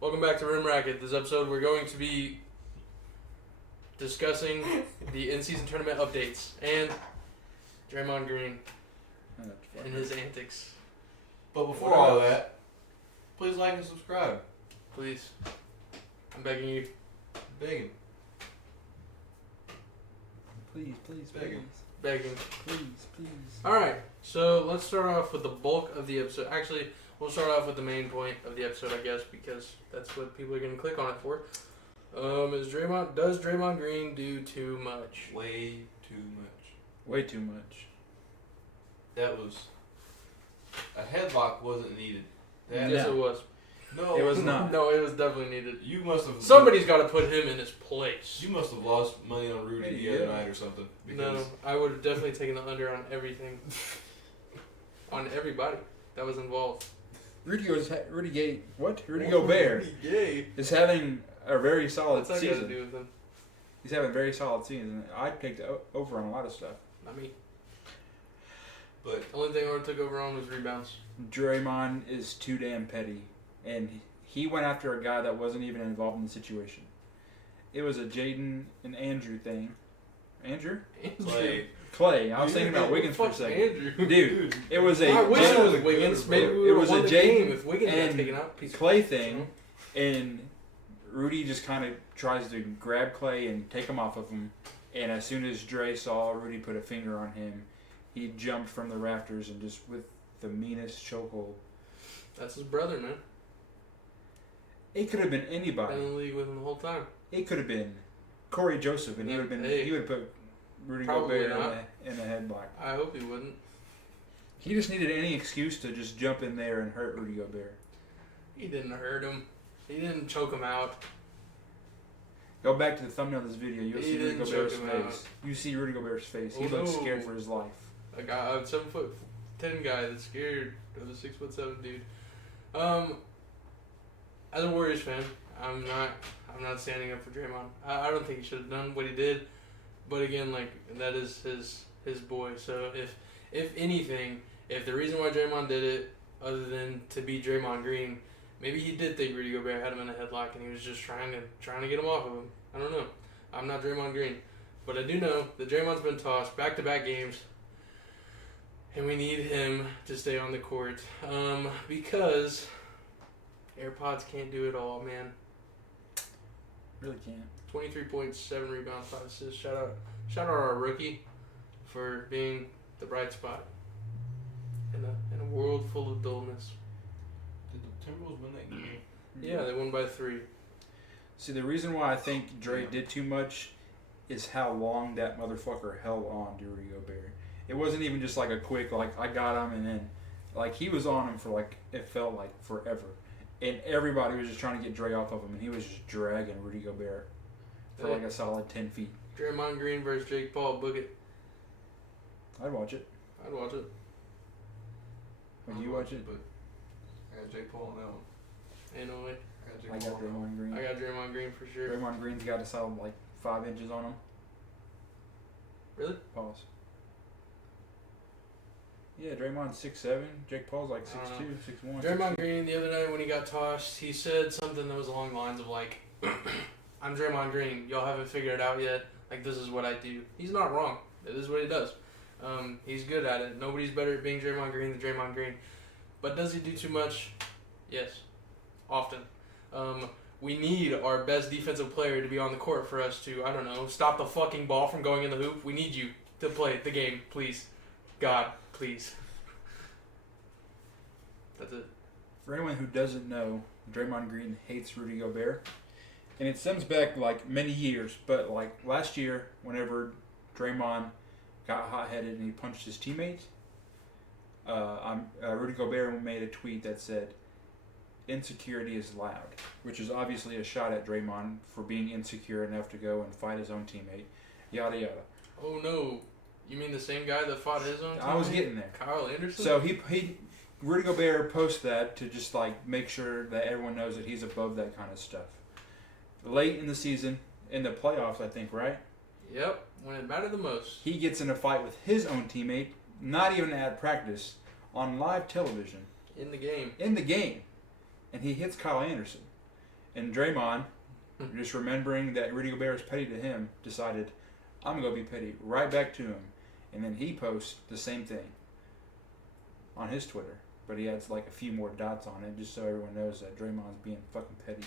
Welcome back to Rim Racket. This episode we're going to be discussing the in-season tournament updates and Draymond Green and his antics. But before all that, please like and subscribe. Please. I'm begging you. Begging. Please. Begging. Begging. Please. Alright, so let's start off with the bulk of the episode. Actually, we'll start off with the main point of the episode, I guess, because that's what people are going to click on it for. Does Draymond Green do too much? Way too much. Way too much. That was... A headlock wasn't needed. Yes, it was. No. It was not. No, it was definitely needed. You must have... Somebody's got to put him in his place. You must have lost money on Rudy the other night or something. No, I would have definitely taken the under on everything. On everybody that was involved. Rudy Gobert Gay. is having a very solid What's that got season. to do with him? He's having a very solid season. I'd take the over on a lot of stuff. Not me. But The only thing I took over on was rebounds. Draymond is too damn petty, and he went after a guy that wasn't even involved in the situation. It was a Jaden and Andrew thing. Andrew? Clay. I was thinking about Wiggins for a second. Andrew. Dude, it was a I wish it was Jaden Wiggins. Maybe we It would was have a won the Jaden game if Wiggins got and taken out. Piece of Clay shit, thing, and Rudy just kind of tries to grab Clay and take him off of him. And as soon as Dre saw Rudy put a finger on him, he jumped from the rafters and just with the meanest chokehold. That's his brother, man. It could have been Been anybody. in the league with him the whole time. It could have been Corey Joseph, and he would have Hey. put Rudy Probably Gobert not. in a headlock. I hope he wouldn't. He just needed any excuse to just jump in there and hurt Rudy Gobert. He didn't hurt him. He didn't choke him out. Go back to the thumbnail of this video. You'll He see Rudy didn't Gobert's choke him face. out. You see Rudy Gobert's face. He Oh, looks no. scared for his life. A 7'10" guy that's scared of a 6'7" dude. As a Warriors fan, I'm not standing up for Draymond. I don't think he should have done what he did, but again, like that is his boy. So if anything, if the reason why Draymond did it, other than to be Draymond Green, maybe he did think Rudy Gobert had him in a headlock and he was just trying to get him off of him. I don't know. I'm not Draymond Green, but I do know that Draymond's been tossed back-to-back games. And we need him to stay on the court because AirPods can't do it all, man. Really can't. 23 points, 7 rebounds, 5 assists. Shout out our rookie for being the bright spot in a world full of dullness. did the Timberwolves win that game? Yeah, they won by 3. See, the reason why I think Dre did too much is how long that motherfucker held on to Rudy Gobert. It wasn't even just like a quick, like, I got him and then, like, he was on him for, like, it felt like forever. And everybody was just trying to get Dre off of him, and he was just dragging Rudy Gobert for, like, a solid 10 feet. Draymond Green versus Jake Paul, book it. I'd watch it. I'd watch it. Would you watch it? But I got Jake Paul on that one. Ain't no way. I got Draymond Green. I got Draymond Green for sure. Draymond Green's got a solid, like, 5 inches on him. Really? Pause. Yeah, Draymond's 6'7". Jake Paul's like 6'2", 6'1". Draymond Green, the other night when he got tossed, he said something that was along the lines of like, I'm Draymond Green. Y'all haven't figured it out yet. Like, this is what I do. He's not wrong. It is what he does. He's good at it. Nobody's better at being Draymond Green than Draymond Green. But does he do too much? Yes. Often. We need our best defensive player to be on the court for us to, I don't know, stop the fucking ball from going in the hoop. We need you to play the game, please. God, please. That's it. For anyone who doesn't know, Draymond Green hates Rudy Gobert. And it stems back like many years, but like last year, whenever Draymond got hot-headed and he punched his teammate, Rudy Gobert made a tweet that said, "Insecurity is loud," which is obviously a shot at Draymond for being insecure enough to go and fight his own teammate, yada yada. Oh no. You mean the same guy that fought his own teammate? I was getting there. Kyle Anderson? So Rudy Gobert posted that to just like make sure that everyone knows that he's above that kind of stuff. Late in the season, in the playoffs, I think, right? Yep, when it mattered the most. He gets in a fight with his own teammate, not even at practice, on live television. In the game. In the game. And he hits Kyle Anderson. And Draymond, just remembering that Rudy Gobert was petty to him, decided, I'm going to be petty right back to him. And then he posts the same thing on his Twitter. But he adds like a few more dots on it just so everyone knows that Draymond's being fucking petty.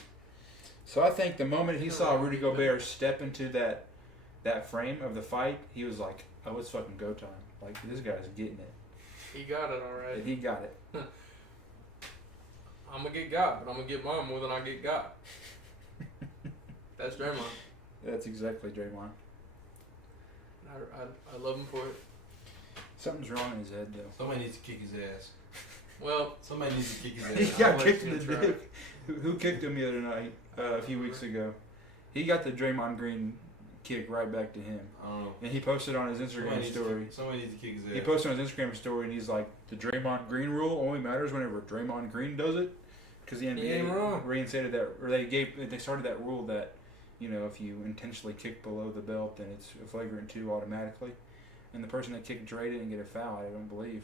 So I think the moment he saw Rudy Gobert step into that frame of the fight, he was like, oh, it's fucking go time. Like, this guy's getting it. He got it, all right. And he got it. I'm going to get got, but I'm going to get mine more than I get got. That's Draymond. That's exactly Draymond. I love him for it. Something's wrong in his head, though. Somebody needs to kick his ass. Well, somebody needs to kick his ass. He got kicked in the dick. Who kicked him the other night, a few weeks ago? He got the Draymond Green kick right back to him. I don't know. And he posted on his Instagram story. Somebody needs to kick his ass. He posted on his Instagram story and he's like, the Draymond Green rule only matters whenever Draymond Green does it. Because the NBA reinstated that, or they started that rule that, you know, if you intentionally kick below the belt, then it's a flagrant 2 automatically. And the person that kicked Dre didn't get a foul, I don't believe.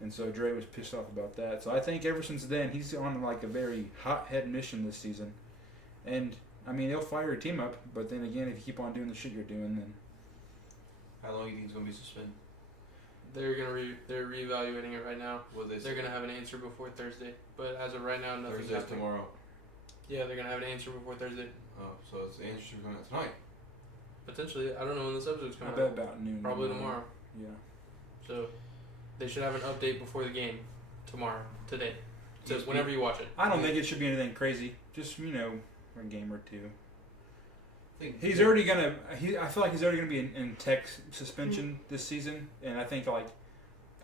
And so Dre was pissed off about that. So I think ever since then, he's on like a very hot-head mission this season. And, I mean, he'll fire your team up, but then again, if you keep on doing the shit you're doing, then... How long do you think he's going to be suspended? They're reevaluating it right now. They're going to have an answer before Thursday. But as of right now, nothing's Thursday's happening. tomorrow. Yeah, they're going to have an answer before Thursday. Oh, so it's the answer coming out tonight. Potentially. I don't know when this episode's coming I bet about noon. Probably tomorrow. Yeah. So, they should have an update before the game today. So whenever you watch it. I don't think it should be anything crazy. Just, you know, a game or two. I feel like he's already gonna be in tech suspension this season, and I think like,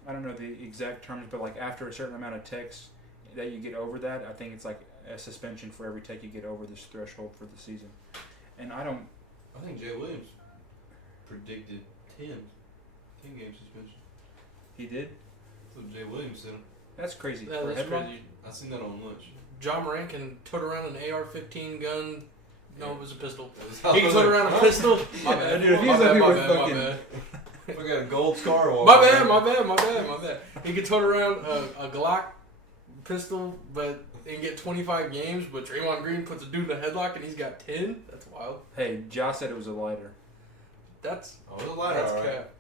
I don't know the exact terms, but like after a certain amount of techs that you get over that, I think it's like a suspension for every tech you get over this threshold for the season. And I think Jay Williams predicted 10 game suspension. He did? That's what Jay Williams said. That's crazy. That's crazy. I seen that on lunch. John Morant can tote around an AR-15 gun. No, it was a pistol. He can tote around a pistol. My bad. Dude, if he's up here with fucking... I got a gold scar. My bad. He can tote around a Glock pistol, but and get 25 games. But Draymond Green puts a dude in a headlock and he's got 10. That's wild. Hey, Josh said it was a lighter. It was a lighter. That's all right. cap.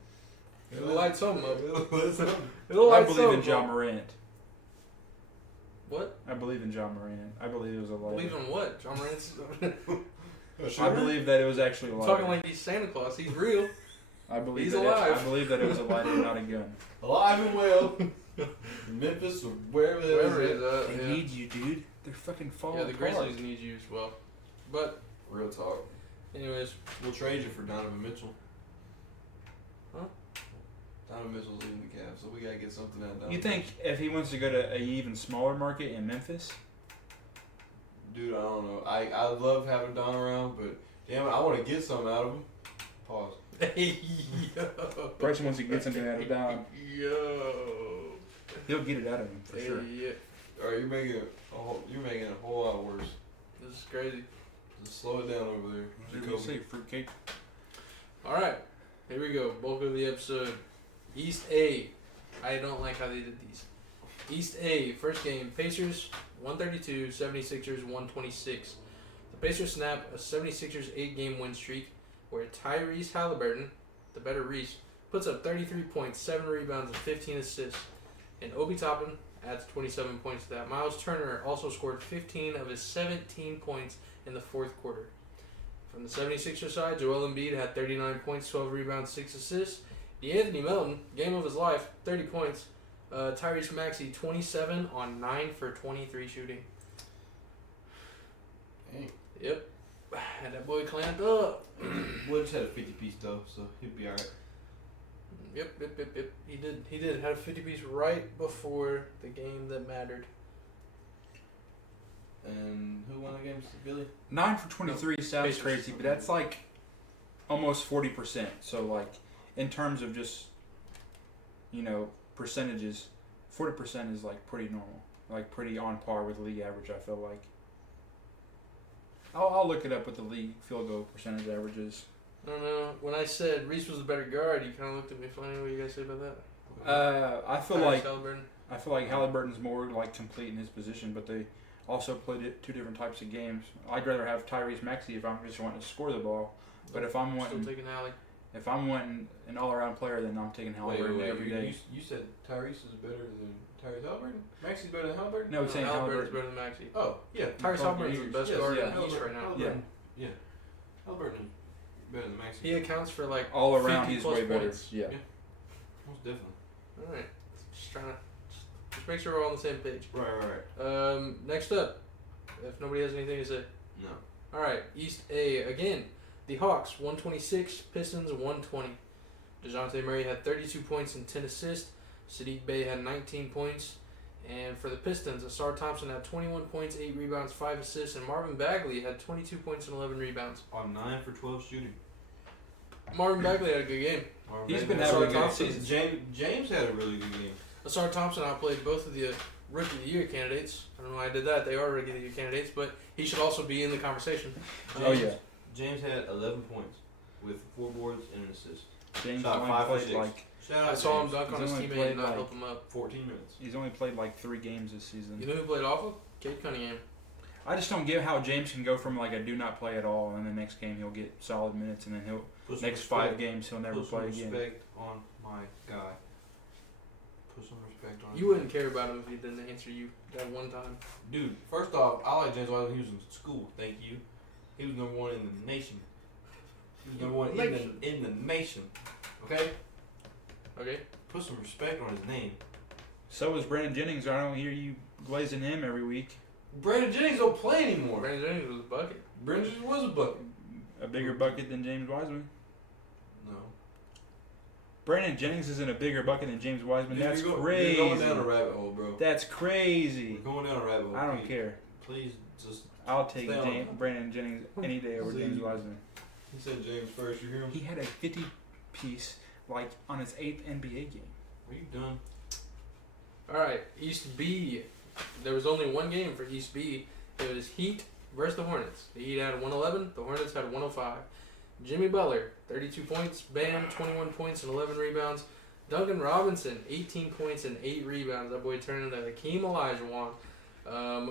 It'll light something up. I believe in John Morant. What? I believe in John Morant. I believe it was a lighter. Believe in what? John Morant's... I believe that it was actually a lighter. Talking like he's Santa Claus. He's real. He's alive. I believe that it was a lighter, not a gun. Alive and well. Memphis or wherever it is. They need you, dude. They're fucking falling apart. Yeah, the Grizzlies need you as well. But... Real talk. Anyways. We'll trade you for Donovan Mitchell. Huh? Donovan Mitchell's leaving the Cavs, so we gotta get something out of Donovan. You think if he wants to go to an even smaller market in Memphis? Dude, I don't know. I love having Don around, but damn it, I want to get something out of him. Pause. Hey, yo. Bryson wants to get something out of Don. Yo. He'll get it out of him for sure. Yeah. Alright, you're making it a whole lot worse. This is crazy. Just slow it down over there. What did you say? Fruitcake? Alright. Here we go. Bulk of the episode. East A. I don't like how they did these. East A. First game. Pacers 132. 76ers 126. The Pacers snap a 76ers 8-game win streak where Tyrese Halliburton, the better Reese, puts up 33 points, 7 rebounds, and 15 assists. And Obi Toppin adds 27 points to that. Miles Turner also scored 15 of his 17 points in the fourth quarter. From the 76ers side, Joel Embiid had 39 points, 12 rebounds, 6 assists. DeAnthony Melton, game of his life, 30 points. Tyrese Maxey, 27 on 9 for 23 shooting. Dang. Yep. And that boy clamped up. Woods had a 50-piece though, so he'll be alright. Yep. He did. Had a 50-piece right before the game that mattered. And who won the game? Billy? 9 for 23 sounds Pacers. crazy, but that's like almost 40%. So like in terms of just, you know, percentages, 40% is like pretty normal. Like pretty on par with the league average, I feel like. I'll look it up with the league field goal percentage averages. I don't know. When I said Reese was the better guard, you kind of looked at me funny. What do you guys say about that? I feel Tyrese like Halliburton. Halliburton's more like complete in his position, but also play two different types of games. I'd rather have Tyrese Maxey if I'm just wanting to score the ball. But if I'm wanting, still taking Allie. if I'm wanting an all-around player, then I'm taking Halliburton every day. You said Tyrese is better than Tyrese Halliburton? Maxey's better than Halliburton? No, I'm saying Halliburton's Halliburton. better than Maxey. Oh, yeah. Tyrese Halliburton's the best Yes, guard yeah. in the East right now. Halliburton. Yeah. Halliburton is better than Maxey. He accounts for like All around, 50 he's plus way better. points. Yeah. Most definitely. All right, just trying to just make sure we're all on the same page. Right. Next up, if nobody has anything to say. No. All right, East A again. The Hawks 126, Pistons 120. DeJounte Murray had 32 points and 10 assists. Sadiq Bey had 19 points. And for the Pistons, Asar Thompson had 21 points, 8 rebounds, 5 assists, and Marvin Bagley had 22 points and 11 rebounds. On 9 for 12 shooting. Marvin Bagley had a good game. He's been having a good Thompson. season. James had a really good game. Asar Thompson outplayed both of the Rookie of the Year candidates. I don't know why I did that. They are Rookie of the Year candidates, but he should also be in the conversation. Oh yeah. James had 11 points with 4 boards and an assist. James Shot only 5 for played 6. like. Shout out I saw him James. dunk on He's his only teammate played and not like- help him up. 14 minutes. He's only played like 3 games this season. You know who played awful? Cade Cunningham. I just don't get how James can go from like a do not play at all, and the next game he'll get solid minutes, and then he'll Put some next 5 respect- games he'll never Put some play again. respect on my guy. Put some respect on You wouldn't care about him if he didn't answer you that one time. Dude, first off, I like James Wiseman. He was in school. Thank you. He was number 1 in the nation. He was number 1 in the nation. Okay? Okay? Put some respect on his name. So is Brandon Jennings. I don't hear you glazing him every week. Brandon Jennings don't play anymore. Brandon Jennings was a bucket. Brandon Jennings was a bucket. A bigger bucket than James Wiseman. No. Brandon Jennings isn't a bigger bucket than James Wiseman. Dude, That's you're crazy. You're going down a rabbit hole, bro. That's crazy. We're going down a rabbit hole. I don't Please- care. Please just. I'll take Stay on. Brandon Jennings any day over See. James Wiseman. He said James first. You hear him? He had a 50-piece like on his 8th NBA game. Are you done? All right, East B. There was only one game for East B. It was Heat versus the Hornets. The Heat had 111. The Hornets had 105. Jimmy Butler, 32 points. Bam, 21 points and 11 rebounds. Duncan Robinson, 18 points and 8 rebounds. That boy turned into Hakeem Olajuwon.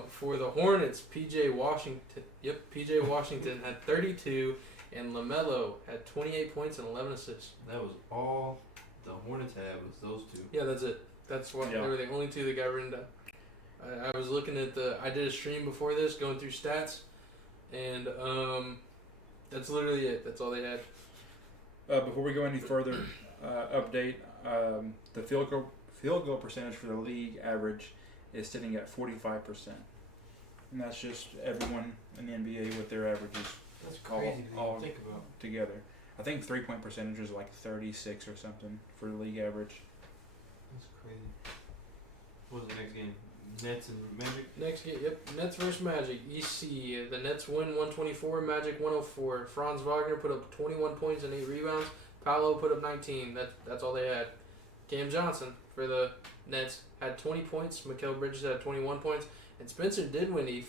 For the Hornets, PJ Washington had 32, and LaMelo had 28 points and 11 assists. That was all the Hornets had was those two. Yeah, that's it. That's what Yeah. they were the only two that got written down. I was looking at I did a stream before this, going through stats, and that's literally it. That's all they had. Before we go any further, update the field goal percentage for the league average is sitting at 45%, and that's just everyone in the NBA with their averages That's all- crazy to all- even think about. together. I think 3-point percentage is like 36 or something for the league average. That's crazy. What was the next game? Nets and Magic? Next game, Nets versus Magic. EC. The Nets win 124, Magic 104. Franz Wagner put up 21 points and 8 rebounds. Paolo put up 19. That's all they had. Cam Johnson for the Nets had 20 points. Mikal Bridges had 21 points. And Spencer Dinwiddie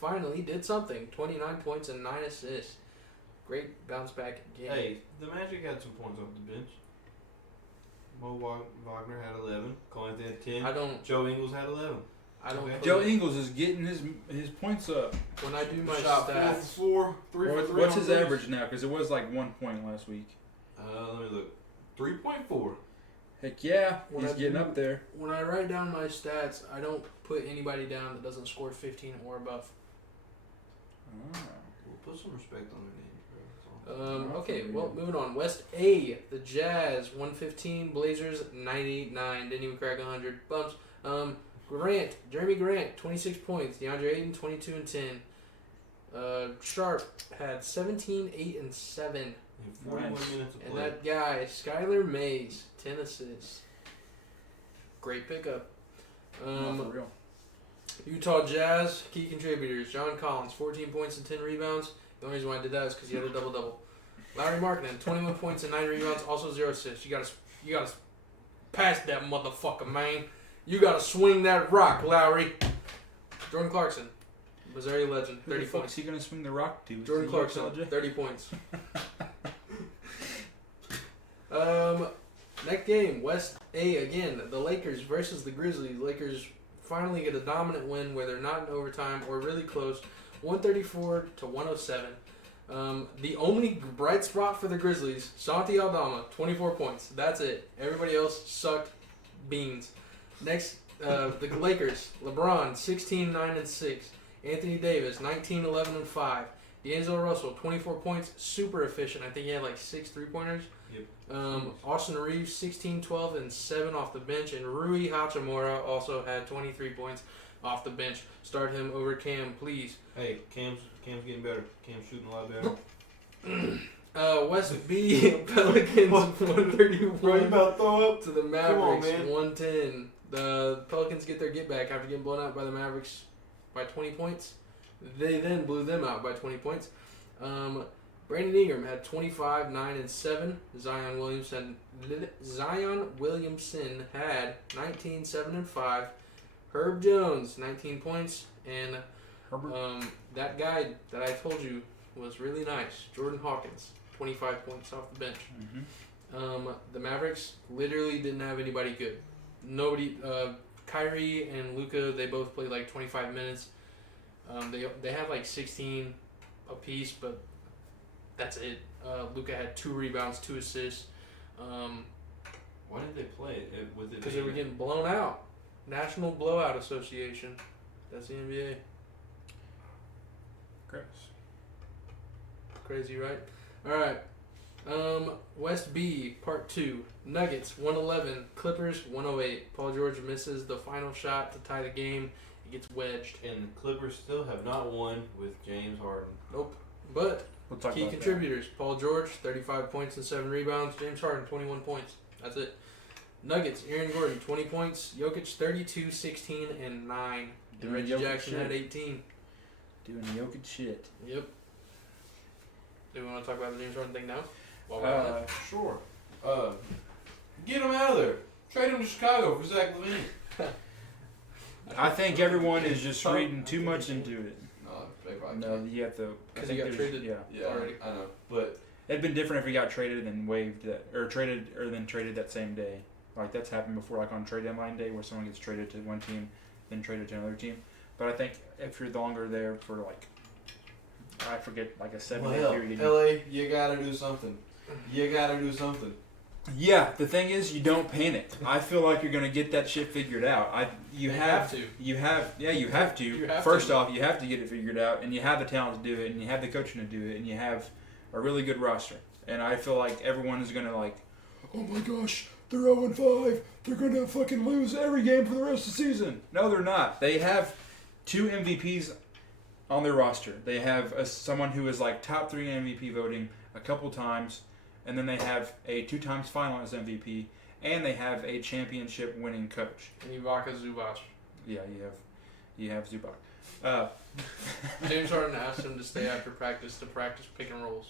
finally did something. 29 points and 9 assists. Great bounce back game. Hey, the Magic had some points off the bench. Mo Wagner had 11. Cole Anthony had 10. I don't Joe Ingles had 11. put Joe it- Ingles is getting his points up. when I do my Shot 4 stats. for 4, 3 for 3. What's on his threes. average now? Because it was like 1 point last week. Let me look. 3.4. Heck yeah, When he's I getting do- up there. When I write down my stats, I don't put anybody down that doesn't score 15 or above. Ah. Well, put some respect on their names, bro. That's all. Okay, well, moving on. West A, the Jazz 115, Blazers 99. Didn't even crack 100. Bumps. Jeremy Grant 26 points. DeAndre Ayton 22 and 10. Sharp had 17, 8 and 7. In 41 Nice. minutes of And play. that guy, Skylar Mays, 10 assists. Great pickup. Not for real. Utah Jazz, key contributors. John Collins, 14 points and 10 rebounds. The only reason why I did that is because he had a double-double. Larry Markkinen, 21 points and 9 rebounds, also 0 assists. You gotta pass that motherfucker, man. You gotta swing that rock, Lowry. Jordan Clarkson, Missouri legend, Who the 30 fuck's points. he gonna swing the rock to? Is Jordan it Clarkson, UCLA? 30 points. Next game, West A again. The Lakers versus the Grizzlies. Lakers finally get a dominant win where they're not in overtime or really close, 134-107. The only bright spot for the Grizzlies, Santi Aldama, 24 points. That's it. Everybody else sucked beans. Next, the Lakers, LeBron, 16-9-6. Anthony Davis, 19-11-5. D'Angelo Russell, 24 points, super efficient. I think he had like 6 3-pointers. Yep. Austin Reeves, 16-12-7 off the bench. And Rui Hachimura also had 23 points off the bench. Start him over Cam, please. Hey, Cam's getting better. Cam's shooting a lot better. West B, Pelicans, 131. Bro, you about to throw up? To the Mavericks, 110. The Pelicans get their get back after getting blown out by the Mavericks by 20 points. They then blew them out by 20 points. Brandon Ingram had 25, 9, and 7. Zion Williamson had 19, 7, and 5. Herb Jones, 19 points. And that guy that I told you was really nice, Jordan Hawkins, 25 points off the bench. Mm-hmm. The Mavericks literally didn't have anybody good. Nobody. Kyrie and Luka, they both played like 25 minutes. They had like 16 apiece, but that's it. Luka had 2 rebounds, 2 assists. Why did they play it? Was it Because they were getting blown out. National Blowout Association. That's the NBA. Gross. Crazy, right? All right. West B, Part 2. Nuggets, 111. Clippers, 108. Paul George misses the final shot to tie the game. He gets wedged. And the Clippers still have not won with James Harden. Nope. But We'll talk key about contributors. Paul George, 35 points and 7 rebounds. James Harden, 21 points. That's it. Nuggets, Aaron Gordon, 20 points. Jokic, 32, 16, and 9. Doing Reggie Jokic Jackson shit. had 18. Doing Jokic shit. Yep. Do we want to talk about the James Harden thing now? While we're on it? Sure. Get him out of there. Trade him to Chicago for Zach LaVine. I think everyone is just reading too much into it. No, they probably No, can't. you have to. Because he got traded. Yeah. Yeah, already. I know. But It'd been different if he got traded and waived that, or then traded that same day. Like that's happened before, like on trade deadline day, where someone gets traded to one team, then traded to another team. But I think if you're longer there for like, I forget, like a 7-day period. LA, you gotta do something. You gotta do something. Yeah, the thing is, you don't panic. I feel like you're gonna get that shit figured out. You have to. You have to. You have First to. off, you have to get it figured out, and you have the talent to do it, and you have the coaching to do it, and you have a really good roster. And I feel like everyone is gonna like, oh my gosh, they're 0-5. They're gonna fucking lose every game for the rest of the season. No, they're not. They have 2 MVPs on their roster. They have someone who is like top 3 in MVP voting a couple times, and then they have a 2 times finalist MVP, and they have a championship winning coach. And Ibaka Zubac. Yeah, you have Zubac. James Harden asked him to stay after practice to practice pick and rolls.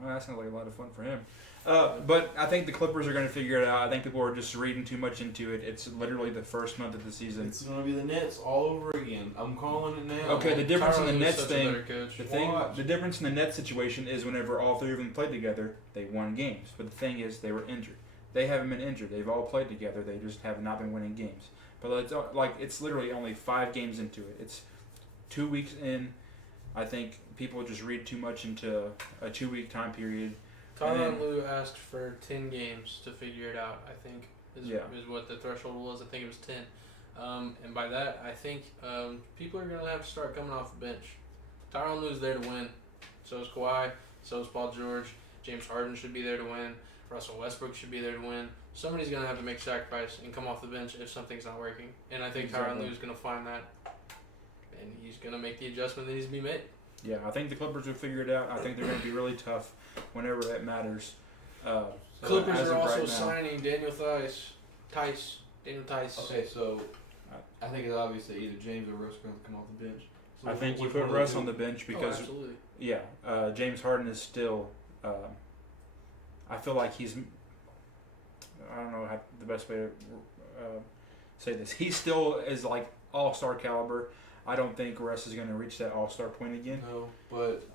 Well, that sounds like a lot of fun for him. But I think the Clippers are going to figure it out. I think people are just reading too much into it. It's literally the first month of the season. It's gonna be the Nets all over again. I'm calling it now. Okay, the difference in the Tyronn Lue's Nets such a thing. better coach. The difference in the Nets situation is whenever all 3 of them played together, they won games. But the thing is, they were injured. They haven't been injured. They've all played together. They just have not been winning games. But it's literally only 5 games into it. It's 2 weeks in. I think people just read too much into a 2-week time period. Tyronn Lue asked for 10 games to figure it out, I think, is what the threshold was. I think it was 10. And by that, I think people are going to have to start coming off the bench. Tyronn Lue's there to win. So is Kawhi. So is Paul George. James Harden should be there to win. Russell Westbrook should be there to win. Somebody's going to have to make sacrifice and come off the bench if something's not working. And I think Tyronn Lue's going to find that. And he's going to make the adjustment that needs to be made. Yeah, I think the Clippers will figure it out. I think they're going to be really tough whenever it matters. Clippers are also right signing Daniel Tice. Okay, so I think it's obvious that either James or Russ are going to come off the bench. So I think you which put one of the Russ two? on the bench because, absolutely. James Harden is still, I feel like he's, I don't know how the best way to say this. He still is like all-star caliber. I don't think Russ is going to reach that all-star point again. No, but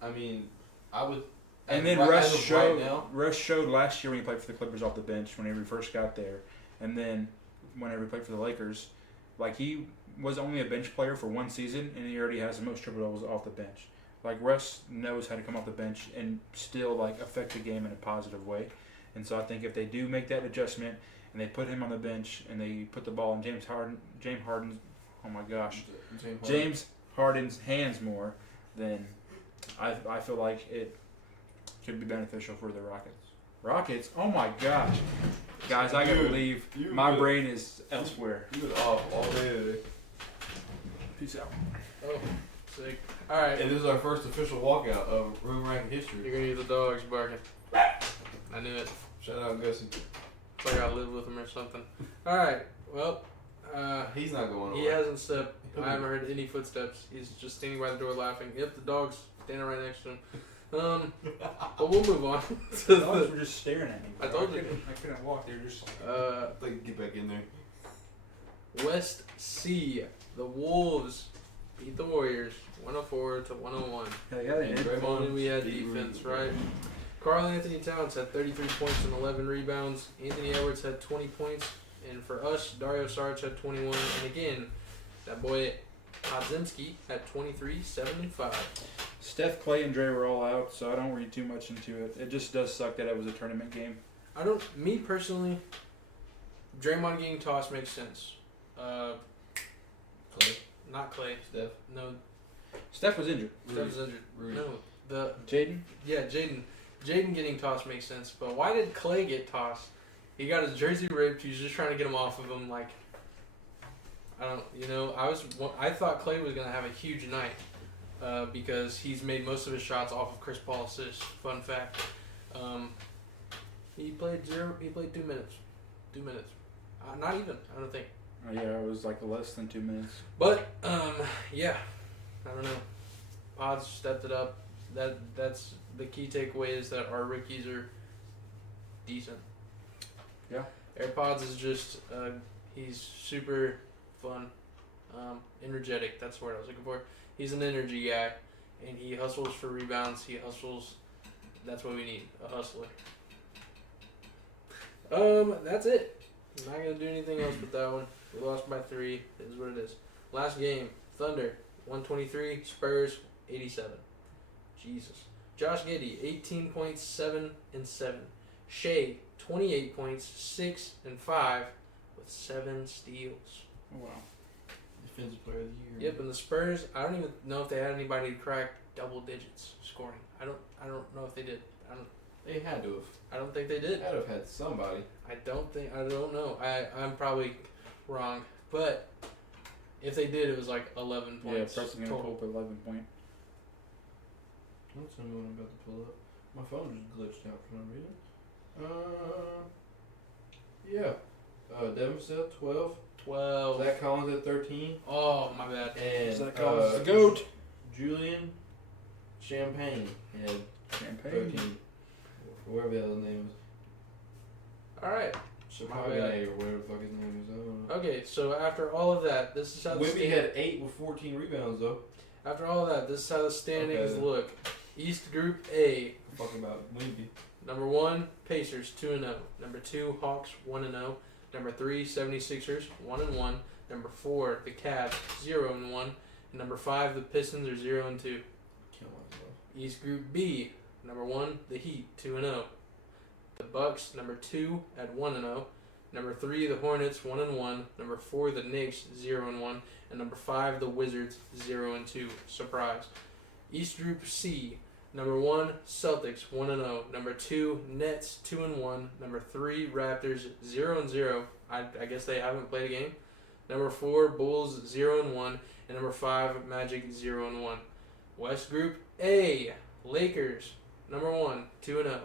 I mean, I would. And then as Russ of showed right now, Russ showed last year when he played for the Clippers off the bench whenever he first got there. and then whenever he played for the Lakers, like he was only a bench player for one season, and he already has the most triple doubles off the bench. Like Russ knows how to come off the bench and still like affect the game in a positive way, and so I think if they do make that adjustment and they put him on the bench and they put the ball in James Harden's, oh my gosh, James Harden's hands more, then I feel like it could be beneficial for the Rockets. Rockets, oh my gosh, guys, I gotta leave. My brain is elsewhere. You been off all day today. Peace out. Oh, sick. All right. And this is our first official walkout of Room Rank history. You're gonna hear the dogs barking. I knew it. Shout out Gussie. It's like I live with him or something. All right. Well, he's not going away. he hasn't stepped. I haven't heard any footsteps. He's just standing by the door laughing. Yep, the dog's standing right next to him. But we'll move on. The dogs were just staring at me. I told you. I couldn't walk. They were just Like, get back in there. West C. The Wolves beat the Warriors 104-101. Hell yeah, they And did. if only we had defense, right? Karl Anthony Towns had 33 points and 11 rebounds. Anthony Edwards had 20 points. And for us, Dario Saric had 21. And again, that boy Podzimski had 23, 7, and 5. Steph, Clay, and Dre were all out, so I don't read too much into it. It just does suck that it was a tournament game. Me personally, Draymond getting tossed makes sense. Clay. Not Clay. Steph. No, Steph was injured. Steph was injured. Rudy. No, Jaden? Jaden getting tossed makes sense, but why did Clay get tossed? He got his jersey ripped. He was just trying to get him off of him. Like, I thought Clay was gonna have a huge night because he's made most of his shots off of Chris Paul assists. Fun fact. He played 2 minutes. 2 minutes. Not even. I don't think. Yeah, it was like less than 2 minutes. But yeah, I don't know. Pods stepped it up. That's the key takeaway is that our rookies are decent. Yeah. AirPods is just he's super fun, energetic. That's the word I was looking for. He's an energy guy, and he hustles for rebounds. He hustles. That's what we need, a hustler. That's it. I'm not gonna do anything else with that one. We lost by 3. It is what it is. Last game, Thunder 123, Spurs 87. Jesus. Josh Giddey 18 points, 7 and 7. Shea 28 points, 6 and 5 with 7 steals. Oh, wow. Defensive player of the year. Yep, and the Spurs, I don't even know if they had anybody to crack double digits scoring. I don't know if they did. They had to have. I don't think they did. Had to have had somebody. I don't know. I'm probably wrong. But if they did, it was like 11 Yeah, points. Preston gonna pull up 11 point. Don't tell me what I'm about to pull up. My phone just glitched out for some reason. Yeah. Devin Vassell, 12. 12. Zach Collins at 13. Oh, my bad. And Zach Collins is the GOAT. Julian Champagne had Champagne. 13. Whoever the other name is. All right. Champagne or whatever the fuck his name is. I don't know. Okay, so after all of that, this is how the Wimby had 8 with 14 rebounds though. After all of that, this is how the standings Okay. look. East Group A. Fuck about Wimby. Number 1, Pacers 2-0. Number 2, Hawks 1-0. Number 3, 76ers 1-1. Number 4, the Cavs 0-1. And number 5, the Pistons are 0-2. Kill myself. East Group B. Number 1, the Heat 2-0. The Bucks number 2 at 1-0. Number 3, the Hornets 1-1. Number 4, the Knicks 0-1. And number 5, the Wizards 0-2. Surprise. East Group C. Number 1, Celtics 1-0. Number 2, Nets 2-1. Number 3, Raptors 0-0. I guess they haven't played a game. Number 4, Bulls 0-1. And number 5, Magic 0-1. West Group A. Lakers number 1 2-0.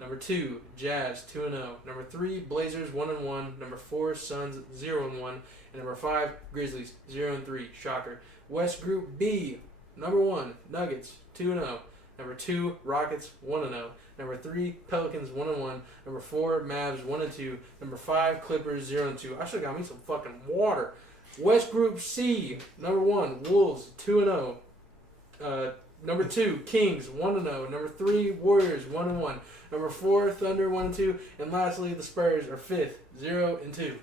Number 2, Jazz 2-0. Number 3, Blazers 1-1. Number 4, Suns 0-1. And number 5, Grizzlies 0-3. Shocker. West Group B. Number 1, Nuggets 2-0. Number 2, Rockets 1-0. Number 3, Pelicans 1-1. Number 4, Mavs 1-2. Number 5, Clippers 0-2. I should have got me some fucking water. West Group C. Number 1, Wolves 2-0. Number 2, Kings 1-0. Number 3, Warriors 1-1. Number 4, Thunder 1-2. And lastly, the Spurs are 5th 0-2.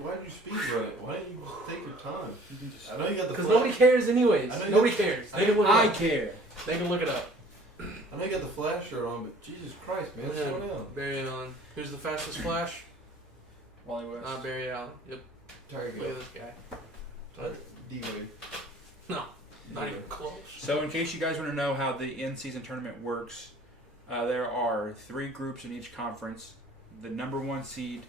Why did you speed run it? Why didn't you take your time? I know you got the. Because nobody cares anyways. Nobody cares. They can look it up. I care. They can look it up. I know you got the Flash shirt on, but Jesus Christ, man, slow down. Barry Allen. Who's the fastest Flash? Wally West. Barry Allen. Yep. There you Look go. at this guy. Sorry. D-Wade. No. Not even close. So, in case you guys want to know how the in-season tournament works, there are 3 groups in each conference. The number 1 seed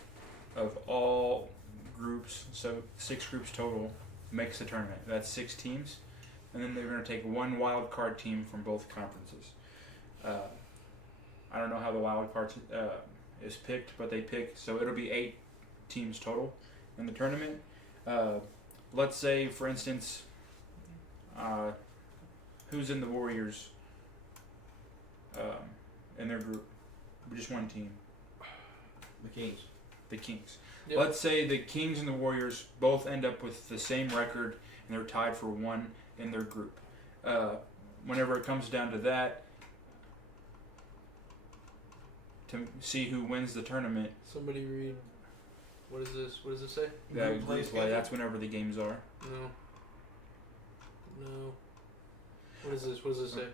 of all groups, so 6 groups total, makes the tournament. That's 6 teams. And then they're going to take 1 wild card team from both conferences. I don't know how the wild card is picked, but they pick, so it'll be 8 teams total in the tournament. Let's say, for instance, who's in the Warriors in their group? Just one team. The Kings. The Kings. Yep. Let's say the Kings and the Warriors both end up with the same record and they're tied for 1 in their group. Whenever it comes down to that, to see who wins the tournament. Somebody read. What is this? What does it say? Group play. That's whenever the games are. No. What is this? What does it say?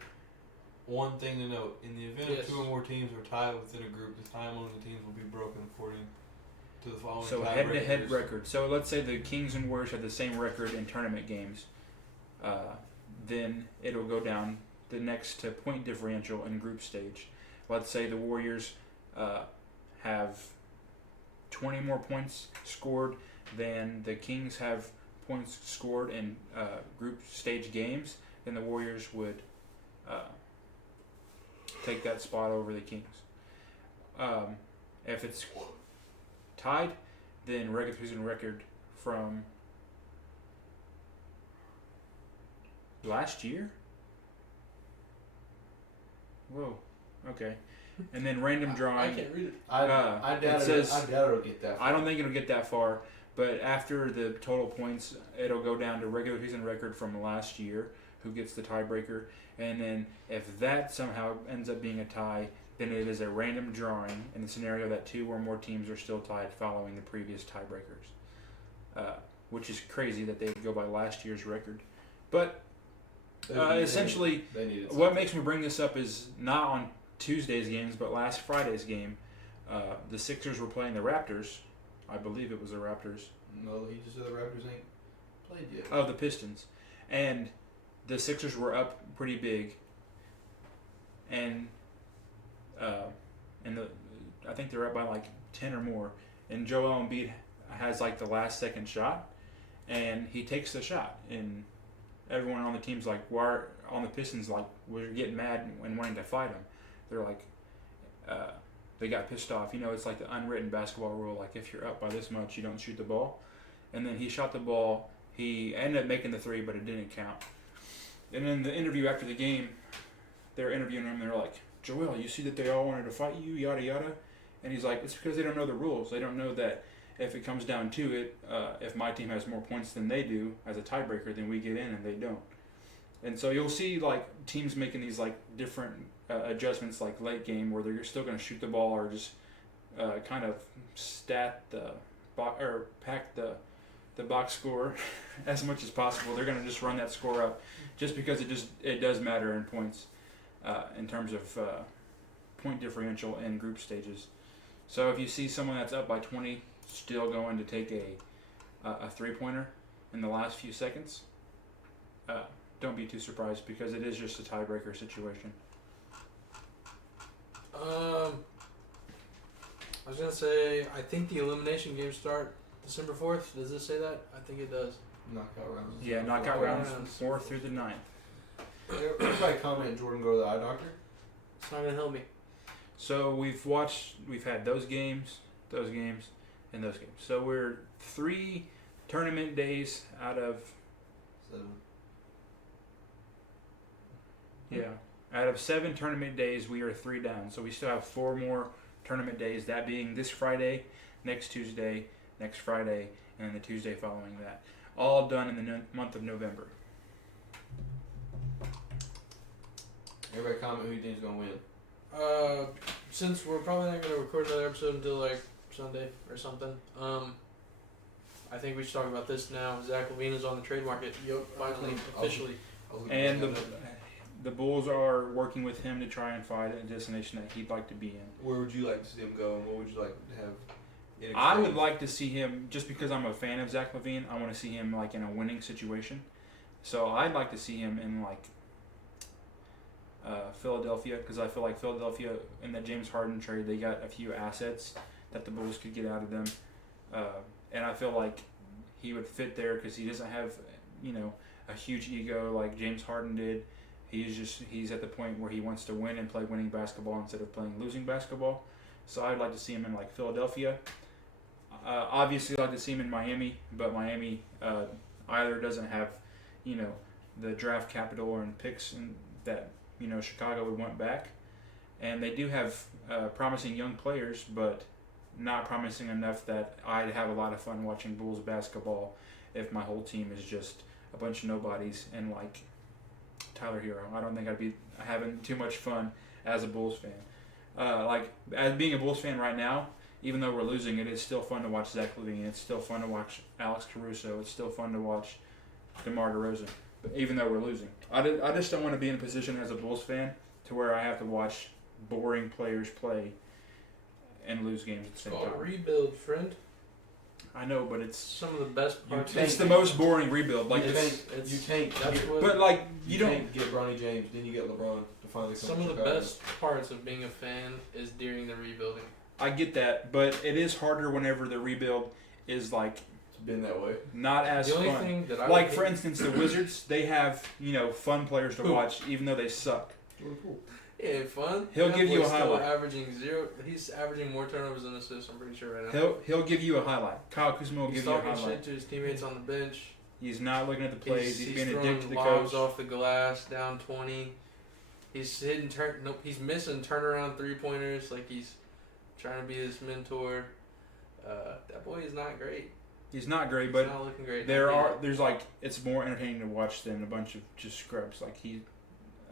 One thing to note: in the event Yes. of 2 or more teams are tied within a group, the time on the teams will be broken according to the following. So head-to-head record. So let's say the Kings and Warriors have the same record in tournament games. Then it'll go down the next to point differential in group stage. Let's say the Warriors have 20 more points scored than the Kings have points scored in group stage games. Then the Warriors would take that spot over the Kings. If it's tied, then regular season record from last year? Whoa. Okay. And then random drawing. I can't read it. I doubt it'll get that far. I don't think it'll get that far, but after the total points, it'll go down to regular season record from last year, who gets the tiebreaker. And then if that somehow ends up being a tie, then it is a random drawing in the scenario that 2 or more teams are still tied following the previous tiebreakers. Which is crazy that they go by last year's record. But essentially, what makes me bring this up is not on Tuesday's games, but last Friday's game. The Sixers were playing the Raptors. I believe it was the Raptors. No, he just said the Raptors ain't played yet. Oh, the Pistons. And the Sixers were up pretty big. And I think they're up by like 10 or more. And Joel Embiid has like the last second shot. And he takes the shot. And everyone on the team's like, why on the Pistons, like, we're getting mad and wanting to fight him. They're like, they got pissed off. You know, it's like the unwritten basketball rule. Like, if you're up by this much, you don't shoot the ball. And then he shot the ball. He ended up making the 3, but it didn't count. And in the interview after the game, they're interviewing him. They're like, Joel, you see that they all wanted to fight you, yada, yada. And he's like, it's because they don't know the rules. They don't know that if it comes down to it, if my team has more points than they do as a tiebreaker, then we get in and they don't. And so you'll see like teams making these like different adjustments like late game where they're still going to shoot the ball or just kind of pack the box score as much as possible. They're going to just run that score up just because it does matter in points in terms of point differential in group stages. So if you see someone that's up by 20 still going to take a 3-pointer in the last few seconds, don't be too surprised because it is just a tiebreaker situation. I was gonna say I think the elimination games start December 4th. Does this say that? I think it does. Knockout rounds. Yeah, knockout rounds 4 through the 9th. Everybody comment Jordan go to the eye doctor. It's not gonna help me. So we've had those games, and those games. So we're 3 tournament days out of 7. Yeah. Out of 7 tournament days, we are 3 down. So we still have 4 more tournament days, that being this Friday, next Tuesday, next Friday, and the Tuesday following that. All done in the month of November. Everybody comment who you think is gonna win. Since we're probably not gonna record another episode until like Sunday or something, I think we should talk about this now. Zach LaVine is on the trade market. Yep. Finally, officially. And the Bulls are working with him to try and find a destination that he'd like to be in. Where would you like to see him go, and what would you like to have? I would like to see him, just because I'm a fan of Zach LaVine, I want to see him like in a winning situation. So I'd like to see him in like Philadelphia, because I feel like Philadelphia in the James Harden trade, they got a few assets that the Bulls could get out of them, and I feel like he would fit there because he doesn't have a huge ego like James Harden did. He's at the point where he wants to win and play winning basketball instead of playing losing basketball. So I'd like to see him in like Philadelphia. Obviously, I'd like to see him in Miami, but Miami either doesn't have, the draft capital and picks that Chicago would want back, and they do have promising young players, but not promising enough that I'd have a lot of fun watching Bulls basketball if my whole team is just a bunch of nobodies and like Tyler Hero. I don't think I'd be having too much fun as a Bulls fan. Like as being a Bulls fan right now, even though we're losing, it is still fun to watch Zach LaVine. It's still fun to watch Alex Caruso. It's still fun to watch DeMar DeRozan. But even though we're losing, I just don't want to be in a position as a Bulls fan to where I have to watch boring players play and lose games at the same time. It's called a rebuild, friend. I know, but it's some of the best parts. It's the most boring rebuild. Like you can't get Bronny James, then you get LeBron to finally come. Some of the best parts of being a fan is during the rebuilding. I get that, but it is harder whenever the rebuild is like it's been that way. Not as the only fun. Thing that I like for instance, the Wizards, they have fun players to watch, even though they suck. Yeah, fun. He'll give you a highlight. Averaging 0. He's averaging more turnovers than assists. I'm pretty sure right now. He'll give you a highlight. Kyle Kuzma will give you a highlight. He's talking shit to his teammates on the bench. He's not looking at the plays. He's being a dick to the lobs coach. Off the glass, down 20. He's hitting he's missing turnaround 3-pointers. Like he's trying to be his mentor. That boy is not great. He's not great, but not looking great. There's like it's more entertaining to watch than a bunch of just scrubs. Like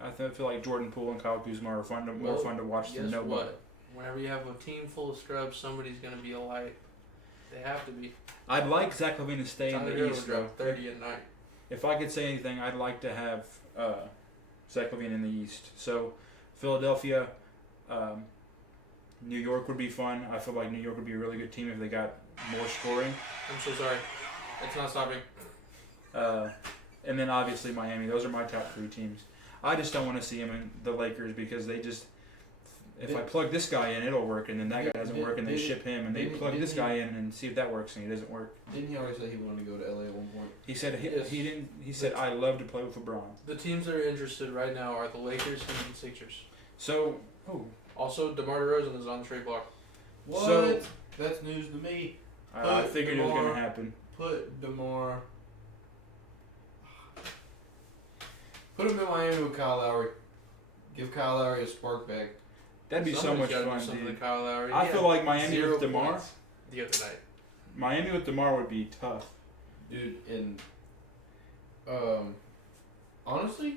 I feel like Jordan Poole and Kyle Kuzma are more fun to watch than nobody. What? Whenever you have a team full of scrubs, somebody's gonna be a light. They have to be. I'd like Zach LaVine to stay in the East. Drop 30 at night. If I could say anything, I'd like to have Zach LaVine in the East. So Philadelphia, New York would be fun. I feel like New York would be a really good team if they got more scoring. I'm so sorry. It's not stopping. And then obviously Miami. Those are my top 3 teams. I just don't want to see him in the Lakers because they just, if I plug this guy in, it'll work, and then that guy doesn't work, and they ship him, and they plug this guy in and see if that works, and he doesn't work. Didn't he already say he wanted to go to LA at one point? He said he didn't. He said I love to play with LeBron. The teams that are interested right now are the Lakers and the Sixers. So, also DeMar DeRozan is on the trade block. What? So, that's news to me. I figured it was going to happen. Put DeMar. Put him in Miami with Kyle Lowry. Give Kyle Lowry a spark back. That'd be so much fun, dude. Kyle Lowry. I feel like Miami with DeMar. The other night. Miami with DeMar would be tough, dude. And honestly,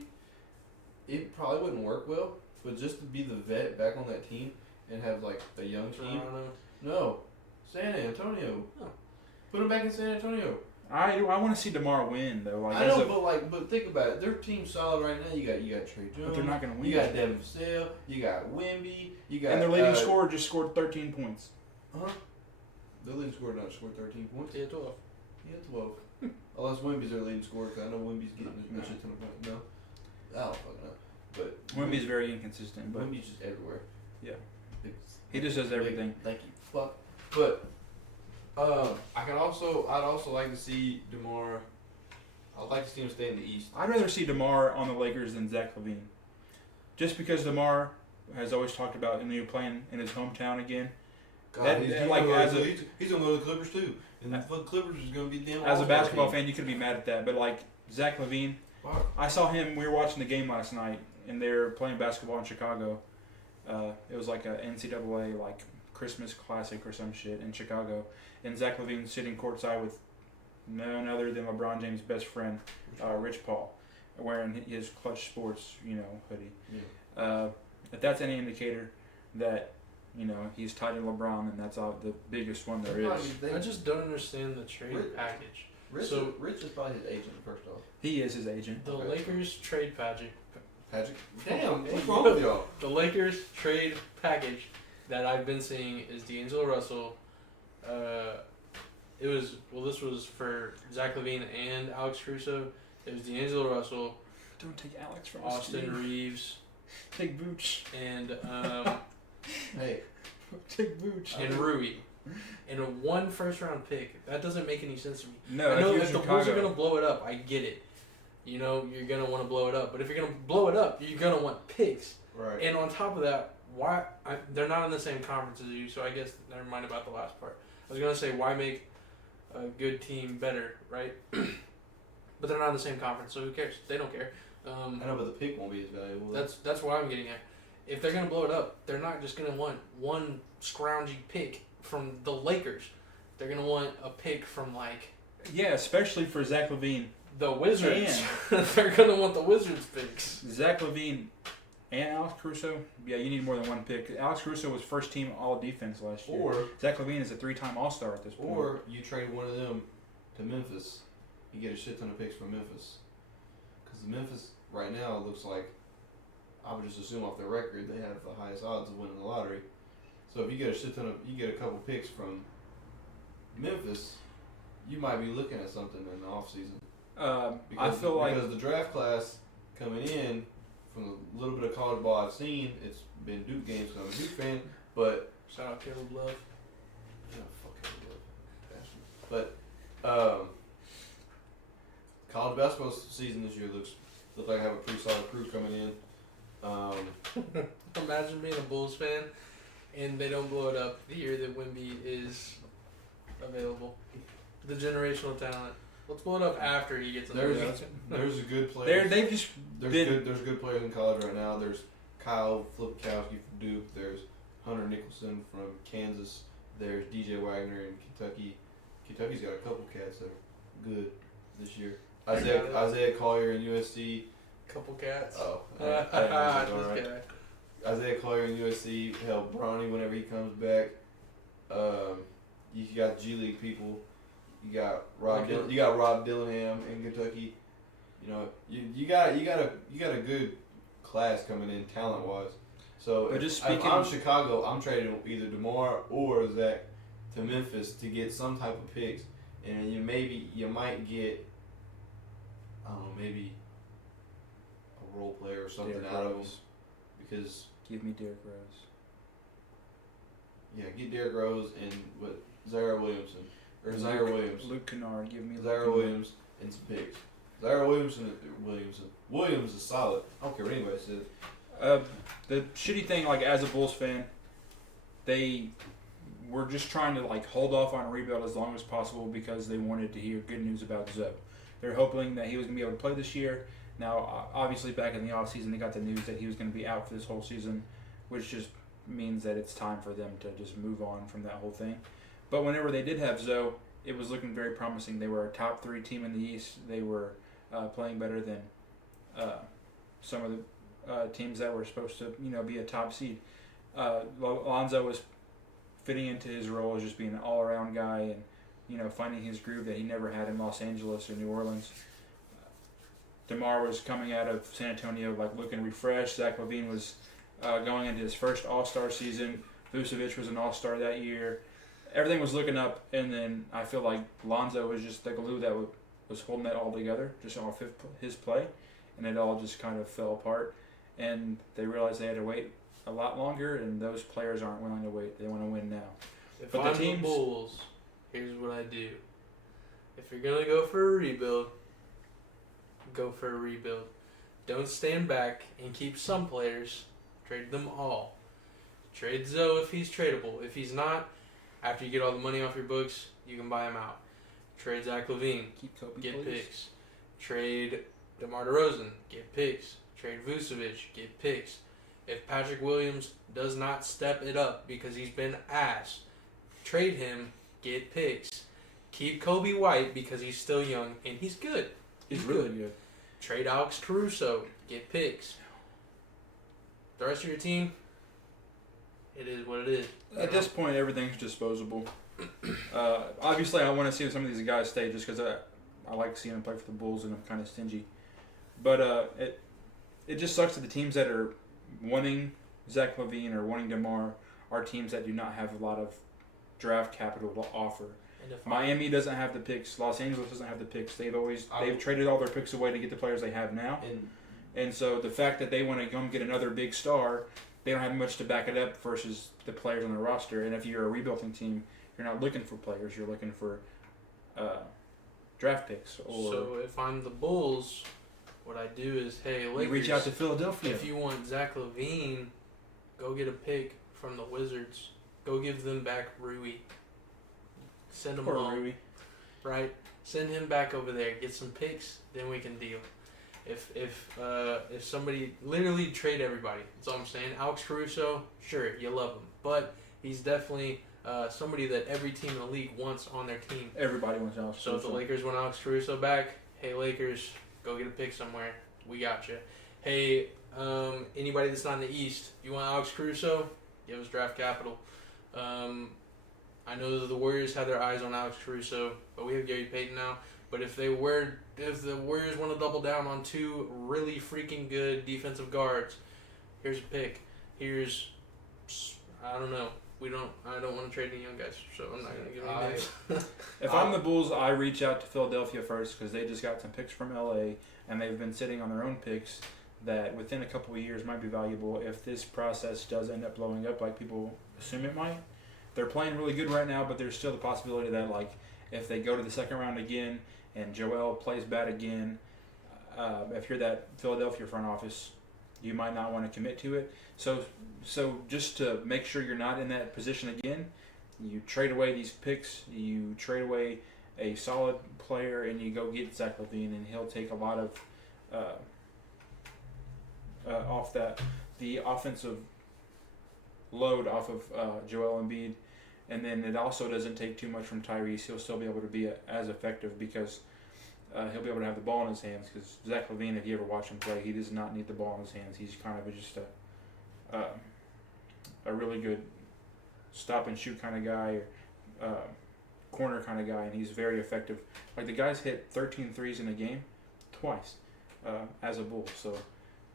it probably wouldn't work well. But just to be the vet back on that team and have like a young team. No, San Antonio. Oh. Put him back in San Antonio. I want to see DeMar win though. Like, I know, but think about it. Their team's solid right now. You got Trey Jones. But they're not going to win. You got Devin Vassell. You got Wemby. You got and their leading scorer just scored 13 points. Their leading scorer not scored 13 points. He had 12. He had 12. Unless Wemby's their leading scorer, because I know Wemby's getting a shit ton of points. No, I don't fucking know. But Wemby's very inconsistent. But Wemby's just everywhere. Yeah, he just does everything. Thank you. Fuck. But. I'd also like to see DeMar. I'd like to see him stay in the East. I'd rather see DeMar on the Lakers than Zach LaVine. Just because DeMar has always talked about playing in his hometown again. God, he's gonna go to the Clippers too. And the Clippers is gonna be them. As a basketball fan, you could be mad at that, but like Zach LaVine, I saw him. We were watching the game last night, and they're playing basketball in Chicago. It was like a NCAA like Christmas Classic or some shit in Chicago, and Zach LaVine sitting courtside with none other than LeBron James' best friend, Rich Paul, wearing his Clutch Sports, hoodie. If that's any indicator that, he's tied to LeBron, and that's the biggest one there is. I just don't understand the trade package. Rich is probably his agent, first off. He is his agent. The Lakers trade package. Damn, what's wrong with y'all? The Lakers trade package that I've been seeing is D'Angelo Russell. This was for Zach LaVine and Alex Caruso. It was D'Angelo Russell. Don't take Alex from Austin Reeves. Take Vooch. And hey, take Vooch. And Rui. And a 1 first-round pick. That doesn't make any sense to me. No, I know if the Bulls are going to blow it up, I get it. You're going to want to blow it up. But if you're going to blow it up, you're going to want picks. Right. And on top of that, they're not in the same conference as you, so I guess never mind about the last part. I was going to say, why make a good team better, right? But they're not in the same conference, so who cares? They don't care. I know, but the pick won't be as valuable. That's what I'm getting at. If they're going to blow it up, they're not just going to want one scroungy pick from the Lakers. They're going to want a pick from, Yeah, especially for Zach LaVine. The Wizards. They're going to want the Wizards picks. Zach LaVine and Alex Caruso. Yeah, you need more than one pick. Alex Caruso was first team all defense last year. Or Zach LaVine is a 3-time All-Star at this point. Or you trade one of them to Memphis. You get a shit ton of picks from Memphis. Because Memphis right now looks like, I would just assume off their record, they have the highest odds of winning the lottery. So if you get you get a couple picks from Memphis, you might be looking at something in the offseason. I feel like because the draft class coming in, from the little bit of college ball I've seen, it's been Duke games because I'm a Duke fan, but shout out Caleb Love. Yeah, fuck Caleb Love. But college basketball season this year looks like I have a pretty solid crew coming in. Imagine being a Bulls fan and they don't blow it up the year that Wemby is available. The generational talent. Let's blow it up after he gets in the league. There's a good player. There's good players in college right now. There's Kyle Flipkowski from Duke. There's Hunter Nicholson from Kansas. There's DJ Wagner in Kentucky. Kentucky's got a couple cats that are good this year. Isaiah Collier in USC. Couple cats. Oh, This guy. Isaiah Collier in USC. Hell, Bronny whenever he comes back. You got G League people. You got Rob Dillingham in Kentucky. You got a good class coming in talent wise. So if I'm Chicago, I'm trading either DeMar or Zach to Memphis to get some type of picks, and you might get, I don't know, maybe a role player or something Derrick out of them, Rose. because Give me Derrick Rose. Yeah, get Derrick Rose and Zaire Williams. Luke Kennard, give me Zaire Williams and some picks. Zaire Williams is solid. I don't care what anybody says. The shitty thing, as a Bulls fan, they were just trying to hold off on a rebuild as long as possible because they wanted to hear good news about Zoe. They're hoping that he was going to be able to play this year. Now, obviously, back in the offseason, they got the news that he was going to be out for this whole season, which just means that it's time for them to just move on from that whole thing. But whenever they did have Zoe, it was looking very promising. They were a top 3 team in the East. They were playing better than some of the teams that were supposed to, be a top seed. Lonzo was fitting into his role as just being an all-around guy and, finding his groove that he never had in Los Angeles or New Orleans. DeMar was coming out of San Antonio looking refreshed. Zach LaVine was going into his first All-Star season. Vucevic was an All-Star that year. Everything was looking up, and then I feel like Lonzo was just the glue that was holding that all together, just off his play, and it all just kind of fell apart. And they realized they had to wait a lot longer, and those players aren't willing to wait. They want to win now. If I'm the Bulls, here's what I do. If you're going to go for a rebuild, go for a rebuild. Don't stand back and keep some players. Trade them all. Trade Zoe if he's tradable. If he's not, after you get all the money off your books, you can buy him out. Trade Zach LaVine. Keep Kobe, get please. picks. Trade DeMar DeRozan. Get picks. Trade Vucevic. Get picks. If Patrick Williams does not step it up because he's been ass, trade him. Get picks. Keep Kobe White because he's still young and he's good. He's really good. Trade Alex Caruso. Get picks. The rest of your team, it is what it is. At this point, everything's disposable. Obviously, I want to see some of these guys stay just because I like seeing them play for the Bulls, and I'm kind of stingy. But it just sucks that the teams that are wanting Zach LaVine or wanting DeMar are teams that do not have a lot of draft capital to offer. Miami doesn't have the picks. Los Angeles doesn't have the picks. They've traded all their picks away to get the players they have now. And so the fact that they want to come get another big star, they don't have much to back it up versus the players on the roster. And if you're a rebuilding team, you're not looking for players. You're looking for draft picks. So if I'm the Bulls, what I do is, hey, Lakers, you reach out to Philadelphia. If you want Zach LaVine, go get a pick from the Wizards. Go give them back Rui. Send him home. Rui. Right? Send him back over there. Get some picks, then we can deal. If somebody literally trade everybody, that's all I'm saying. Alex Caruso, sure, you love him, but he's definitely somebody that every team in the league wants on their team. Everybody wants Alex Caruso. So if the Lakers want Alex Caruso back, hey Lakers, go get a pick somewhere. We got you. Hey, anybody that's not in the East, you want Alex Caruso? Give us draft capital. I know that the Warriors have their eyes on Alex Caruso, but we have Gary Payton now. But if the Warriors want to double down on two really freaking good defensive guards, here's a pick. I don't know. I don't want to trade any young guys, so I'm not going to give any names. If I'm the Bulls, I reach out to Philadelphia first because they just got some picks from LA, and they've been sitting on their own picks that within a couple of years might be valuable if this process does end up blowing up like people assume it might. They're playing really good right now, but there's still the possibility that like if they go to the second round again and Joel plays bad again, if you're that Philadelphia front office, you might not want to commit to it. So just to make sure you're not in that position again, you trade away these picks, you trade away a solid player, and you go get Zach LaVine, and he'll take a lot of off the offensive load off of Joel Embiid. And then it also doesn't take too much from Tyrese. He'll still be able to be as effective because he'll be able to have the ball in his hands. Because Zach LaVine, if you ever watch him play, he does not need the ball in his hands. He's kind of just a really good stop and shoot kind of guy, or corner kind of guy, and he's very effective. Like the guy's hit 13 threes in a game, twice, as a Bull. So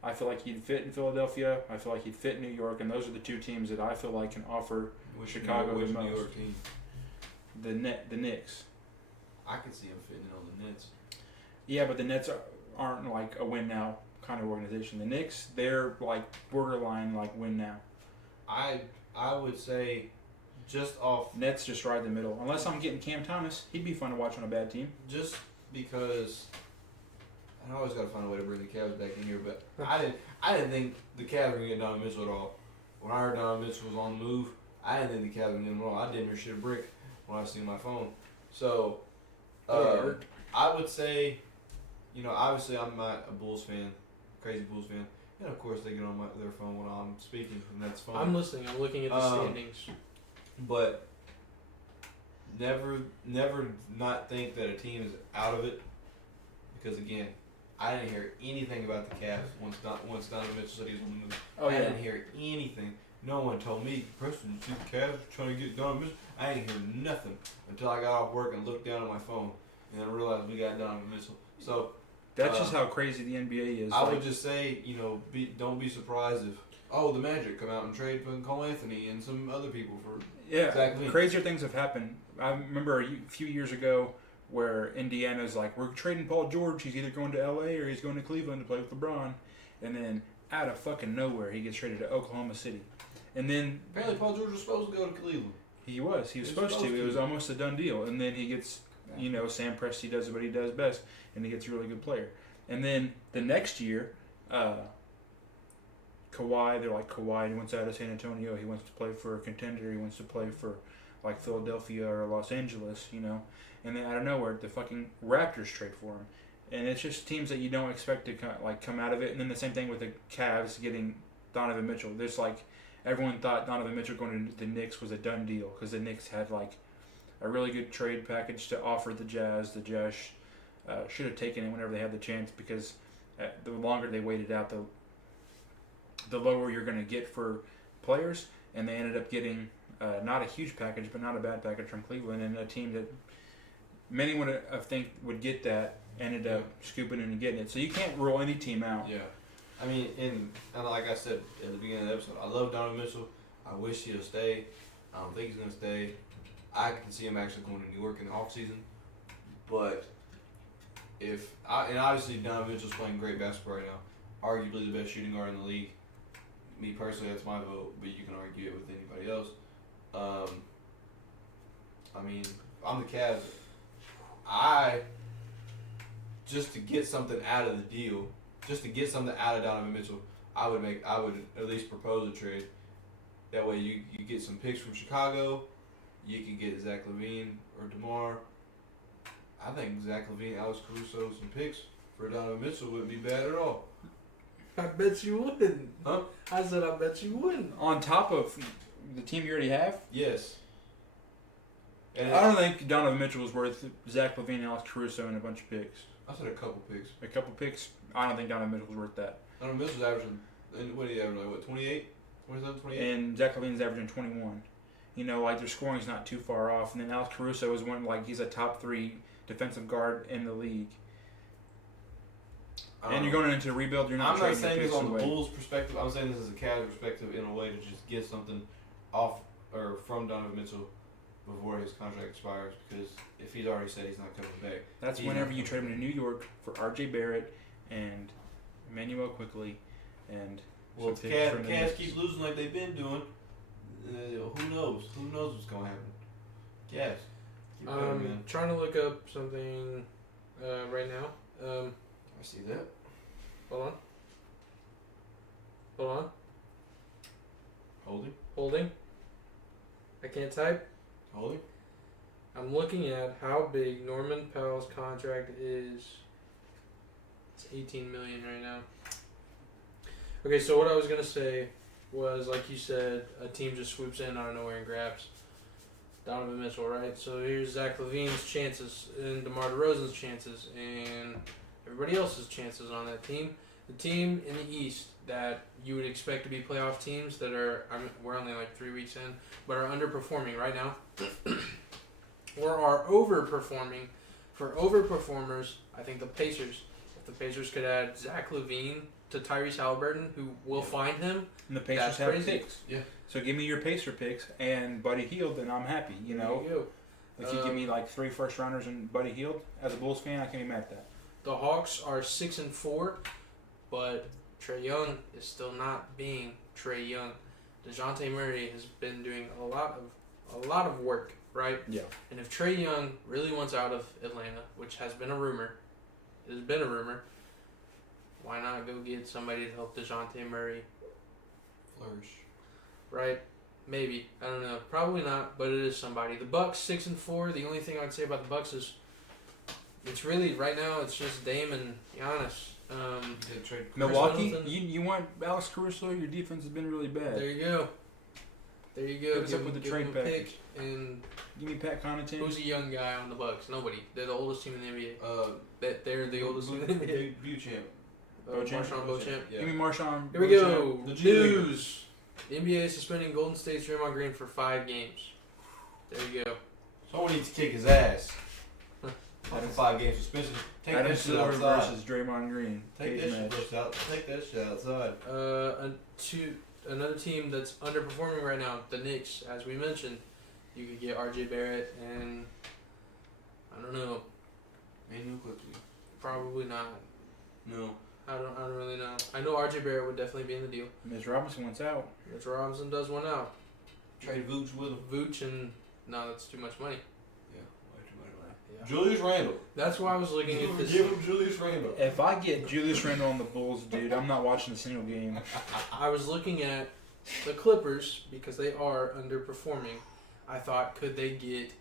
I feel like he'd fit in Philadelphia. I feel like he'd fit in New York, and those are the two teams that I feel like can offer Chicago the most. New York team? The Knicks. I could see him fitting in on the Nets. Yeah, but the Nets aren't like a win now kind of organization. The Knicks, they're like borderline like win now. I would say just off Nets just right in the middle. Unless I'm getting Cam Thomas, he'd be fun to watch on a bad team. Just because. I always got to find a way to bring the Cavs back in here, but I didn't think the Cavs were going to get Donovan Mitchell at all. When I heard Donovan Mitchell was on the move, I didn't think the Cavs were going to get him at all. I didn't hear shit a brick when I seen my phone. So, I would say, obviously I'm not a Bulls fan, crazy Bulls fan, and of course they get on their phone when I'm speaking, and that's fine. I'm listening. I'm looking at the standings. But never not think that a team is out of it, because again, I didn't hear anything about the Cavs once Donovan Mitchell said he was on the move. I didn't hear anything. No one told me, Preston, you see the Cavs trying to get Donovan Mitchell? I didn't hear nothing until I got off work and looked down at my phone and I realized we got Donovan Mitchell. So that's just how crazy the NBA is. I would just say, don't be surprised if the Magic come out and trade for Cole Anthony and some other people for exactly. Crazier things have happened. I remember a few years ago where Indiana's like, we're trading Paul George. He's either going to LA or he's going to Cleveland to play with LeBron. And then out of fucking nowhere, he gets traded to Oklahoma City. And then apparently Paul George was supposed to go to Cleveland. He was supposed to. It was almost a done deal. And then he gets, Sam Presti does what he does best, and he gets a really good player. And then the next year, Kawhi, they're like, Kawhi wants out of San Antonio. He wants to play for a contender. He wants to play for like Philadelphia or Los Angeles, And then out of nowhere, the fucking Raptors trade for him. And it's just teams that you don't expect to come out of it. And then the same thing with the Cavs getting Donovan Mitchell. There's like, everyone thought Donovan Mitchell going to the Knicks was a done deal because the Knicks had like a really good trade package to offer the Jazz. The Jazz should have taken it whenever they had the chance because the longer they waited out, the lower you're going to get for players, and they ended up getting not a huge package, but not a bad package from Cleveland, and a team that many would think would get that ended up scooping in and getting it. So you can't rule any team out. Yeah. I mean, and like I said at the beginning of the episode, I love Donovan Mitchell. I wish he'll stay. I don't think he's going to stay. I can see him actually going to New York in the offseason. But and obviously Donovan Mitchell's playing great basketball right now. Arguably the best shooting guard in the league. Me personally, that's my vote, but you can argue it with anybody else. I mean, I'm the Cavs. Just to get something out of the deal, just to get something out of Donovan Mitchell, I would at least propose a trade. That way you get some picks from Chicago, you can get Zach LaVine or DeMar. I think Zach LaVine, Alex Caruso, some picks for Donovan Mitchell wouldn't be bad at all. I bet you wouldn't. Huh? I said I bet you wouldn't. On top of the team you already have? Yes. And I don't think Donovan Mitchell was worth Zach LaVine, Alex Caruso, and a bunch of picks. I said a couple picks. A couple picks? I don't think Donovan Mitchell was worth that. Donovan Mitchell's averaging, what did he average, like what, 28? 27, 28? And Zach LaVine's averaging 21. You know, like their scoring's not too far off. And then Alex Caruso is one, like he's a top 3 defensive guard in the league. And you're going into a rebuild, you're not trading saying this on away. the Bulls' perspective. I'm saying this as a Cavs perspective in a way to just get something off or from Donovan Mitchell before his contract expires, because if he's already said he's not coming back. That's whenever you trade him to New York for R.J. Barrett and Emmanuel Quickly and well, if the Cavs keep losing like they've been doing, who knows? Who knows what's going to happen? Cavs. Keep going, man. Trying to look up something right now. I see that. Hold on. Holding. I can't type. Holding. I'm looking at how big Norman Powell's contract is. It's $18 million right now. Okay, so what I was gonna say was, like you said, a team just swoops in out of nowhere and grabs Donovan Mitchell, right? So here's Zach LaVine's chances and DeMar DeRozan's chances and everybody else's chances on that team. The team in the East that you would expect to be playoff teams that are, we're only like 3 weeks in, but are underperforming right now, or are overperforming. For overperformers, I think the Pacers. If the Pacers could add Zach LaVine to Tyrese Halliburton, who will find him, and the Pacers have picks. Yeah. So give me your Pacer picks and Buddy Hield, and I'm happy. You know, there you go. If you give me like 3 first-rounders and Buddy Hield, as a Bulls fan, I can't be mad at that. The Hawks are 6-4, but Trae Young is still not being Trae Young. DeJounte Murray has been doing a lot of work, right? Yeah. And if Trae Young really wants out of Atlanta, which has been a rumor, why not go get somebody to help DeJounte Murray flourish? Right? Maybe. I don't know. Probably not, but it is somebody. The Bucks 6-4. The only thing I'd say about the Bucks is it's really right now it's just Dame and Giannis. Milwaukee, you want Alex Caruso? Your defense has been really bad. There you go. Hit us up with the trade package. And give me Pat Connaughton. Who's a young guy on the Bucks? Nobody. They're the oldest team in the NBA. They're the oldest team in the NBA. Beauchamp. Marshawn Beauchamp. Yeah. Give me Marshawn. Here we go. News. The NBA is suspending Golden State's Draymond Green for 5 games. There you go. Someone needs to kick his ass. Like a 5-game suspension. Take Adam that shit Silver outside. versus Draymond Green. Take that shit outside. Another team that's underperforming right now, the Knicks. As we mentioned, you could get R.J. Barrett and I don't know. Emmanuel Quickly. Probably not. No. I don't really know. I know R.J. Barrett would definitely be in the deal. Mitch Robinson wants out. Mitch Robinson does want out. Trade Vooch with him. Vooch and no, that's too much money. Yeah. Julius Randle. That's why I was looking at this. Give him Julius Randle. If I get Julius Randle on the Bulls, dude, I'm not watching a single game. I was looking at the Clippers because they are underperforming. I thought, could they get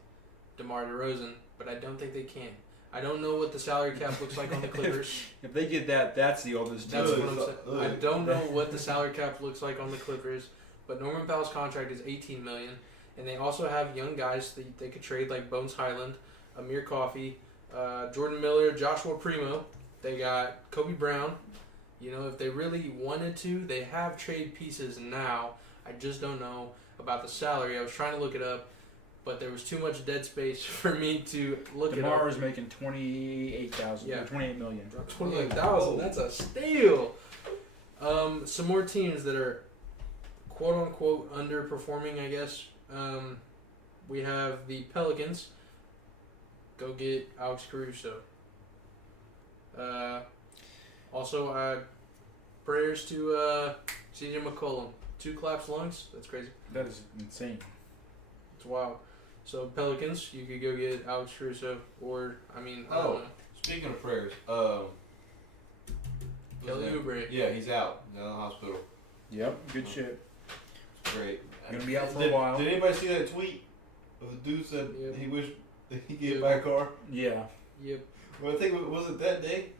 DeMar DeRozan? But I don't think they can. I don't know what the salary cap looks like on the Clippers. If they get that, that's the oldest team. That's what I'm saying. I don't know what the salary cap looks like on the Clippers. But Norman Powell's contract is $18 million. And they also have young guys that they could trade like Bones Highland, Amir Coffey, Jordan Miller, Joshua Primo. They got Kobe Brown. You know, if they really wanted to, they have trade pieces now. I just don't know about the salary. I was trying to look it up, but there was too much dead space for me to look it up. DeMar is making $28,000. Yeah. Or $28 million. $28,000. That's a steal. Some more teams that are quote unquote underperforming, I guess. We have the Pelicans. Go get Alex Caruso. Also, prayers to CJ McCollum. 2 collapsed lungs. That's crazy. That is insane. It's wild. So Pelicans, you could go get Alex Caruso, or I don't know. Speaking of prayers, Kelly Oubre. Yeah, he's out. He's in the hospital. Yep, good shit. Great. Gonna be out for a while. Did anybody see that tweet of the dude said he wished he could get back car? Yeah. Yep. Well, I think was it that day?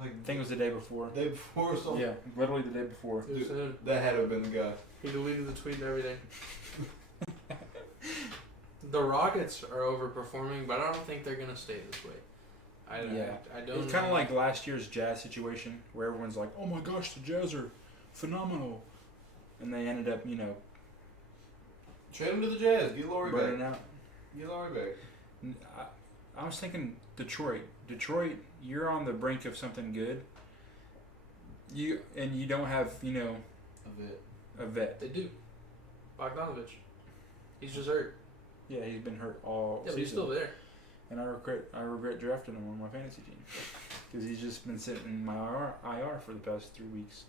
I think it was the day before. Day before or something. Yeah, literally the day before. Dude, that had to have been the guy. He deleted the tweet and everything. The Rockets are overperforming, but I don't think they're gonna stay this way. I don't. It's kind of like last year's Jazz situation, where everyone's like, "Oh my gosh, the Jazz are phenomenal," and they ended up, trade him to the Jazz. Get Laurie burning back. out. Get Laurie back. I was thinking Detroit. Detroit, you're on the brink of something good. You don't have a vet. They do. Bogdanovich. He's just hurt. Yeah, he's been hurt all Yeah, but season. he's still there. And I regret drafting him on my fantasy team because he's just been sitting in my IR for the past 3 weeks.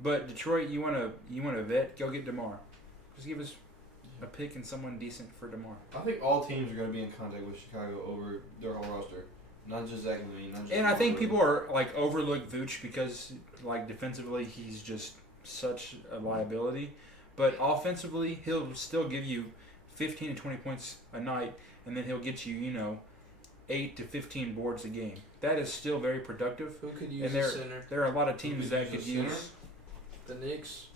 But Detroit, you want a vet? Go get DeMar. Just give us a pick and someone decent for DeMar. I think all teams are going to be in contact with Chicago over their whole roster, not just Zach LaVine. And I think people are overlook Vooch because defensively he's just such a liability, but offensively he'll still give you 15 to 20 points a night, and then he'll get you 8 to 15 boards a game. That is still very productive. Who could use a center? There are a lot of teams that could use the Knicks.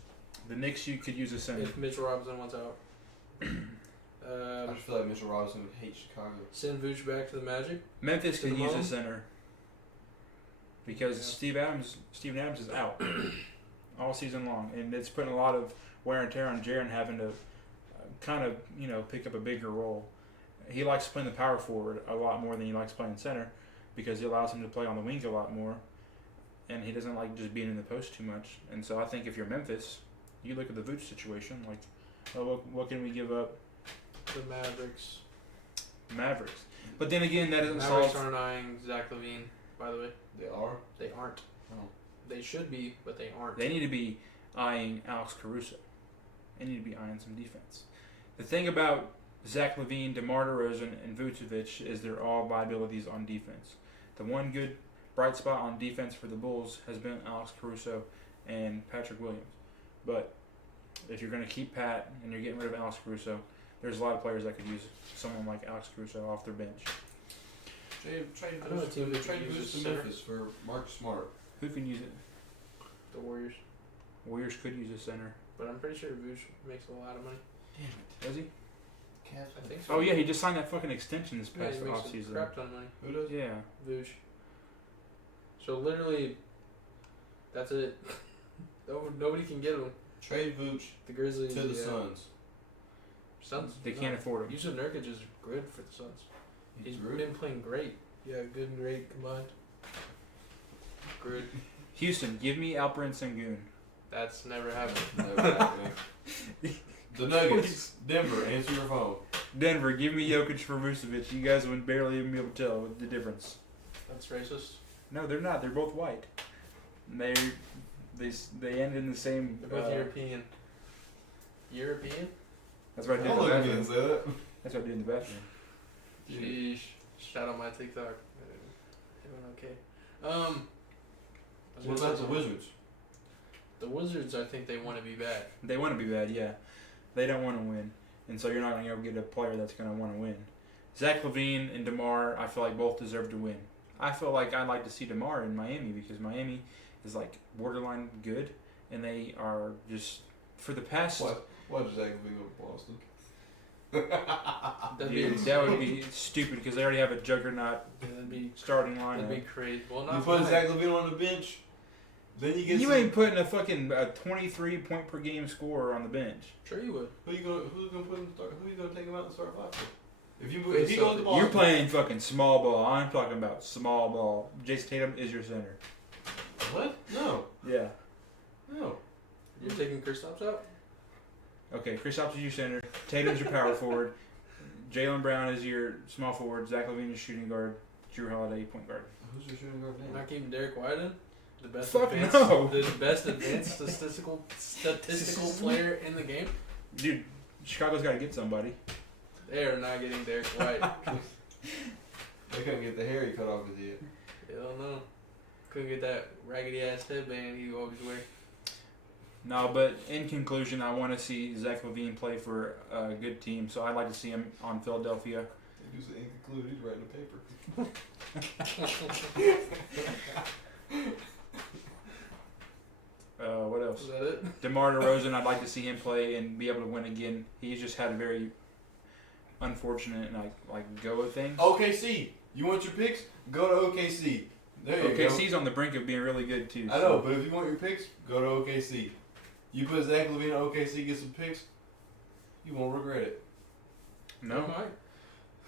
The Knicks, you could use a center. If Mitchell Robinson wants out. I just feel like Mitchell Robinson would hate Chicago. Send Vooch back to the Magic. Memphis could use a center because Steven Adams is out all season long, and it's putting a lot of wear and tear on Jaren having to kind of pick up a bigger role. He likes playing the power forward a lot more than he likes playing center because it allows him to play on the wing a lot more, and he doesn't like just being in the post too much. And so I think if you're Memphis, you look at the Vooch situation what can we give up? The Mavericks. But then again, that doesn't Mavericks solve. aren't eyeing Zach LaVine, by the way. They are? They aren't. Oh. They should be, but they aren't. They need to be eyeing Alex Caruso. They need to be eyeing some defense. The thing about Zach LaVine, DeMar DeRozan, and Vucevic is they're all liabilities on defense. The one good bright spot on defense for the Bulls has been Alex Caruso and Patrick Williams. But if you're going to keep Pat and you're getting rid of Alex Caruso, there's a lot of players that could use someone like Alex Caruso off their bench. Trade Boost to Memphis for Mark Smart. Who can use it? The Warriors. Warriors could use a center. But I'm pretty sure Vooch makes a lot of money. Damn it. Does he? I think so. Oh, yeah, he just signed that fucking extension this Yeah, past he makes offseason. a crap ton of money. Who does? Yeah. Vooch. So literally, that's it. Nobody can get him. Trade Vooch The Grizzlies to the Suns. Suns. They can't afford him. Yusuf Nurkic is good for the Suns. He's Good. been playing great. Yeah, good and great combined. Good. Houston, give me Alperen Sengun. That's never happened. Never happening. The Nuggets. Denver, answer your phone. Denver, give me Jokic for Vucevic. You guys would barely even be able to tell the difference. That's racist. No, they're not. They're both white. They end in the same. They're both European. European? That's what I did in Don't the look at me bathroom. and say that. That's what I did in the bathroom. Sheesh. Shout out my TikTok. Doing okay. What about the Wizards? The Wizards, I think they want to be bad. They want to be bad, yeah. They don't want to win, and so you're not going to go get a player that's going to want to win. Zach LaVine and DeMar, I feel like both deserve to win. I feel like I'd like to see DeMar in Miami because Miami is borderline good, and they are just for the past. Why does Zach LaVine go to Boston? That would be stupid because they already have a juggernaut starting lineup. That'd be crazy. Well, not you put Zach LaVine on the bench, then you get. You ain't putting a fucking 23 point per game scorer on the bench. Sure you would. Who's gonna put him start? Who you gonna take him out and start five for? If you go to the ball, you're playing fucking small ball. I'm talking about small ball. Jason Tatum is your center. What? No. Yeah. No. You're taking Kristaps out? Okay, Kristaps is your center. Tatum's your power forward. Jaylen Brown is your small forward. Zach LaVine is shooting guard. Drew Holiday point guard. Who's your shooting guard You're now? not keeping Derek White in? The best Fuck advanced, no. The best advanced statistical player in the game? Dude, Chicago's got to get somebody. They are not getting Derek White. They couldn't get the hair he cut off his head. Hell no. Couldn't get that raggedy ass headband he always wear. No, but in conclusion, I want to see Zach LaVine play for a good team, so I'd like to see him on Philadelphia. He was included. He's writing a paper. What else? Is that it? DeMar DeRozan, I'd like to see him play and be able to win again. He's just had a very unfortunate go of things. OKC. You want your picks? Go to OKC. There you go. OKC's on the brink of being really good too. I know, but if you want your picks, go to OKC. You put Zach LaVine on OKC, get some picks, you won't regret it. No, They might.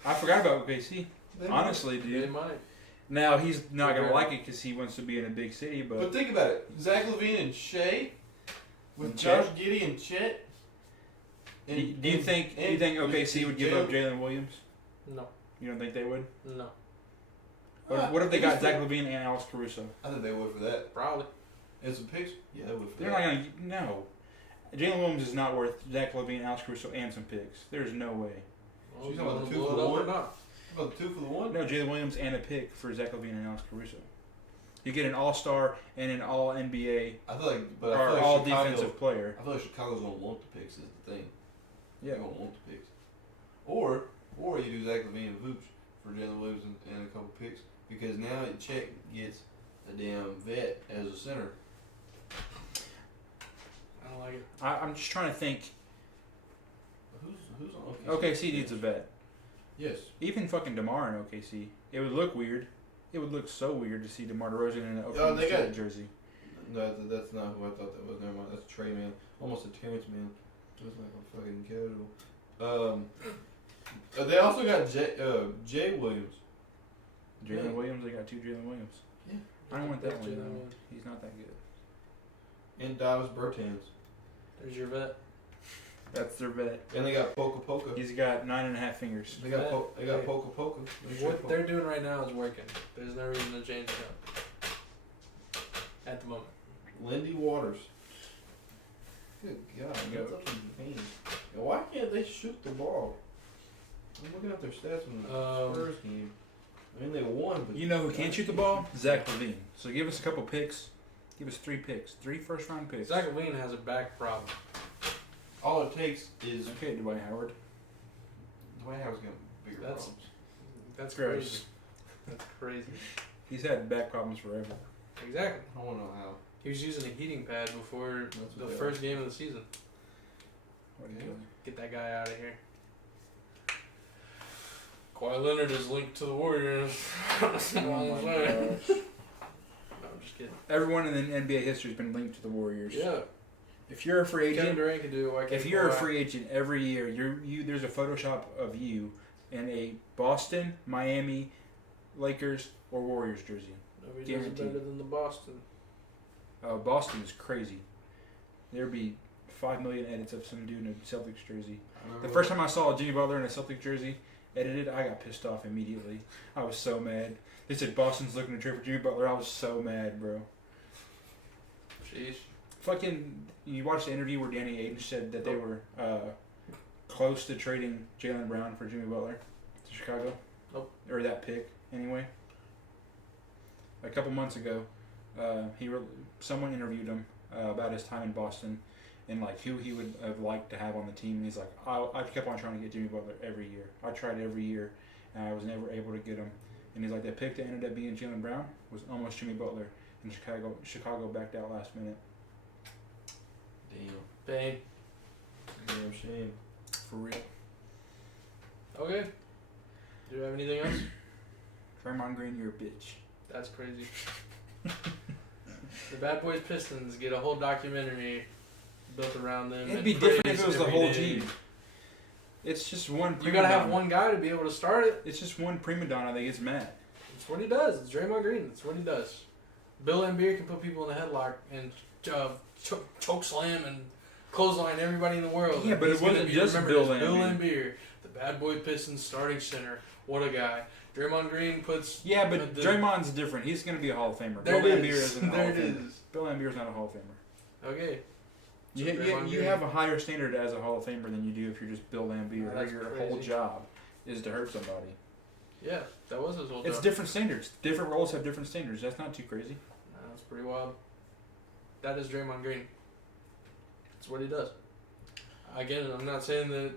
I forgot about OKC. They Honestly, They dude. might. Now he's not gonna like it because he wants to be in a big city, But but think about it. Zach LaVine and Shea, with And Josh Chet? Giddey and Chet. do you think OKC would give up Jalen Williams? No. You don't think they would? No. What if they got Zach LaVine and Alex Caruso? I think they would for that. Probably. And some picks? Yeah, they would for They're that. not gonna. No, Jalen Williams is not worth Zach LaVine, Alex Caruso, and some picks. There's no way. Well, She's you talking wanna about the two blow for it the up one? or not? How about 2 for the 1? No, Jalen Williams and a pick for Zach LaVine and Alex Caruso. You get an All-Star and an All-NBA I feel like, but I or feel like All Chicago, Defensive Player. I feel like Chicago's gonna want the picks. Is the thing. Yeah. They're gonna want the picks. Or you do Zach LaVine and Vooch for Jalen Williams and a couple picks because now Chet gets a damn vet as a center. I don't like it. I'm just trying to think. Who's on OKC? OKC needs a vet. Yes. Even fucking DeMar in OKC. It would look weird. It would look so weird to see DeMar DeRozan in an Oklahoma they City got- jersey. No, that's not who I thought that was. Never mind. That's Trey Man. Almost a Terrence Man. Looks like a fucking casual. They also got Jay Williams. Jalen Yeah. Williams, they got 2 Jalen Williams. Yeah. I don't want that one Jalen though. Williams. He's not that good. And Davis Bertans. There's your vet. That's their vet. And they got Poca Poca. He's got 9.5 fingers. They got Hey. Poca Poca. What they're doing right now is working. There's no reason to change it up. At the moment. Lindy Waters. Good God, what's up with the pain? Why can't they shoot the ball? I'm looking at their stats from the Spurs game. I mean, they won, but You know who can't shoot the ball? Zach LaVine. So give us a couple picks. Give us 3 picks. 3 first-round picks. Zach LaVine has a back problem. all it takes is Okay, Dwight Howard. Dwight Howard's got bigger That's- problems. That's Gross. crazy. That's crazy. He's had back problems forever. Exactly. I don't know how. He was using a heating pad before That's the what they first game of the season. What a Yeah. killer. Get that guy out of here. Kawhi Leonard is linked to the Warriors. That's all I'm saying. No, I'm just kidding. Everyone in the NBA history has been linked to the Warriors. Yeah. If you're a free Kevin agent, Durant can do it. Why can't if you're a Kawhi? free agent every year, there's a Photoshop of you in a Boston, Miami, Lakers, or Warriors jersey. Nobody does it Guaranteed. better than the Boston. Boston is crazy. There'd be 5 million edits of some dude in a Celtics jersey. The first time I saw Jimmy Butler in a Celtics jersey edited, I got pissed off immediately. I was so mad. They said Boston's looking to trade for Jimmy Butler. I was so mad, bro. Sheesh. Fucking, you watched the interview where Danny Ainge said that they were close to trading Jaylen Brown for Jimmy Butler to Chicago? Nope. Or that pick, anyway. A couple months ago, someone interviewed him about his time in Boston and like who he would have liked to have on the team. And he's like, I kept on trying to get Jimmy Butler every year. I tried every year, and I was never able to get him. And he's like, the pick that ended up being Jaylen Brown was almost Jimmy Butler, and Chicago backed out last minute. Damn. Bang. Damn shame. For real. Okay. Do you have anything else? Draymond Green, you're a bitch. That's crazy. The Bad Boys Pistons get a whole documentary built around them. It'd be different if it was the whole team. It's just one prima You gotta donna. have one guy to be able to start it. It's just one prima donna that gets mad. That's what he does. It's Draymond Green. That's what he does. Bill Laimbeer can put people in the headlock and choke slam and clothesline everybody in the world. Yeah, but it wasn't just Bill Laimbeer. Bill Laimbeer, the Bad Boy Pistons starting center. What a guy. Draymond Green puts... Yeah, but Draymond's different. He's going to be a Hall of Famer. There Bill it Laimbeer is. isn't a Hall There of it Famer. is. Bill Laimbeer's not a Hall of Famer. Okay. So You have a higher standard as a Hall of Famer than you do if you're just Bill Laimbeer. That's Your crazy. whole job is to hurt somebody. Yeah, that was his whole job. It's different standards. Different roles have different standards. That's not too crazy. That's pretty wild. That is Draymond Green. That's what he does. Again, I'm not saying that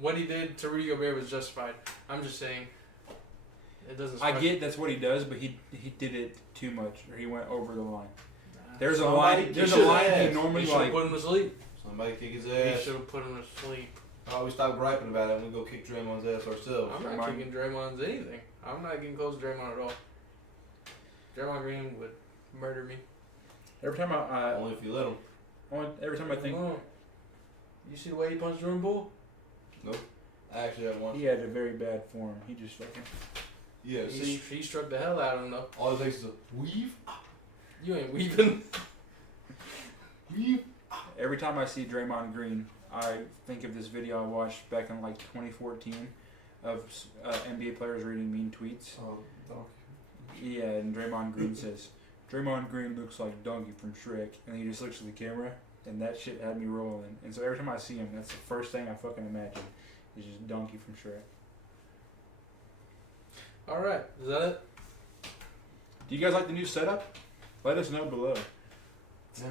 what he did to Rudy Gobert was justified. I'm just saying it doesn't. I get that's what he does, but he did it too much, or he went over the line. There's a Somebody line. There's kick a his line ass. he normally He should have like. put him to sleep. Somebody kick his He ass. should have put him to sleep. Oh, we stop griping about it and we go kick Draymond's ass ourselves. I'm not kicking Draymond's anything. I'm not getting close to Draymond at all. Draymond Green would murder me. Every time Only if you let him. every time I think You see the way he punched Jordan Poole? Nope. I actually haven't watched. he had a very bad form, he just fucking. Yeah, see, He struck the hell out of him though. all it takes is a weave. You ain't weaving. Weave. Every time I see Draymond Green, I think of this video I watched back in like 2014 of NBA players reading mean tweets. Oh, Yeah, and Draymond Green says, Draymond Green looks like Donkey from Shrek, and he just looks at the camera, and that shit had me rolling. And so every time I see him, that's the first thing I fucking imagine, is just Donkey from Shrek. Alright, is that it? Do you guys like the new setup? Let us know below. Yeah.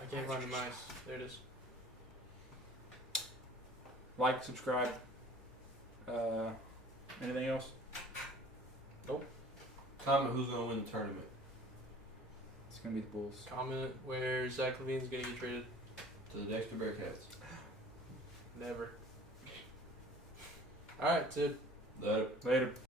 I can't find the mice. There it is. Like, subscribe. Anything else? Comment who's gonna win the tournament. It's gonna be the Bulls. Comment where Zach LaVine's gonna get traded. To the Dexter Bearcats. Never. Alright, dude. Later. Later.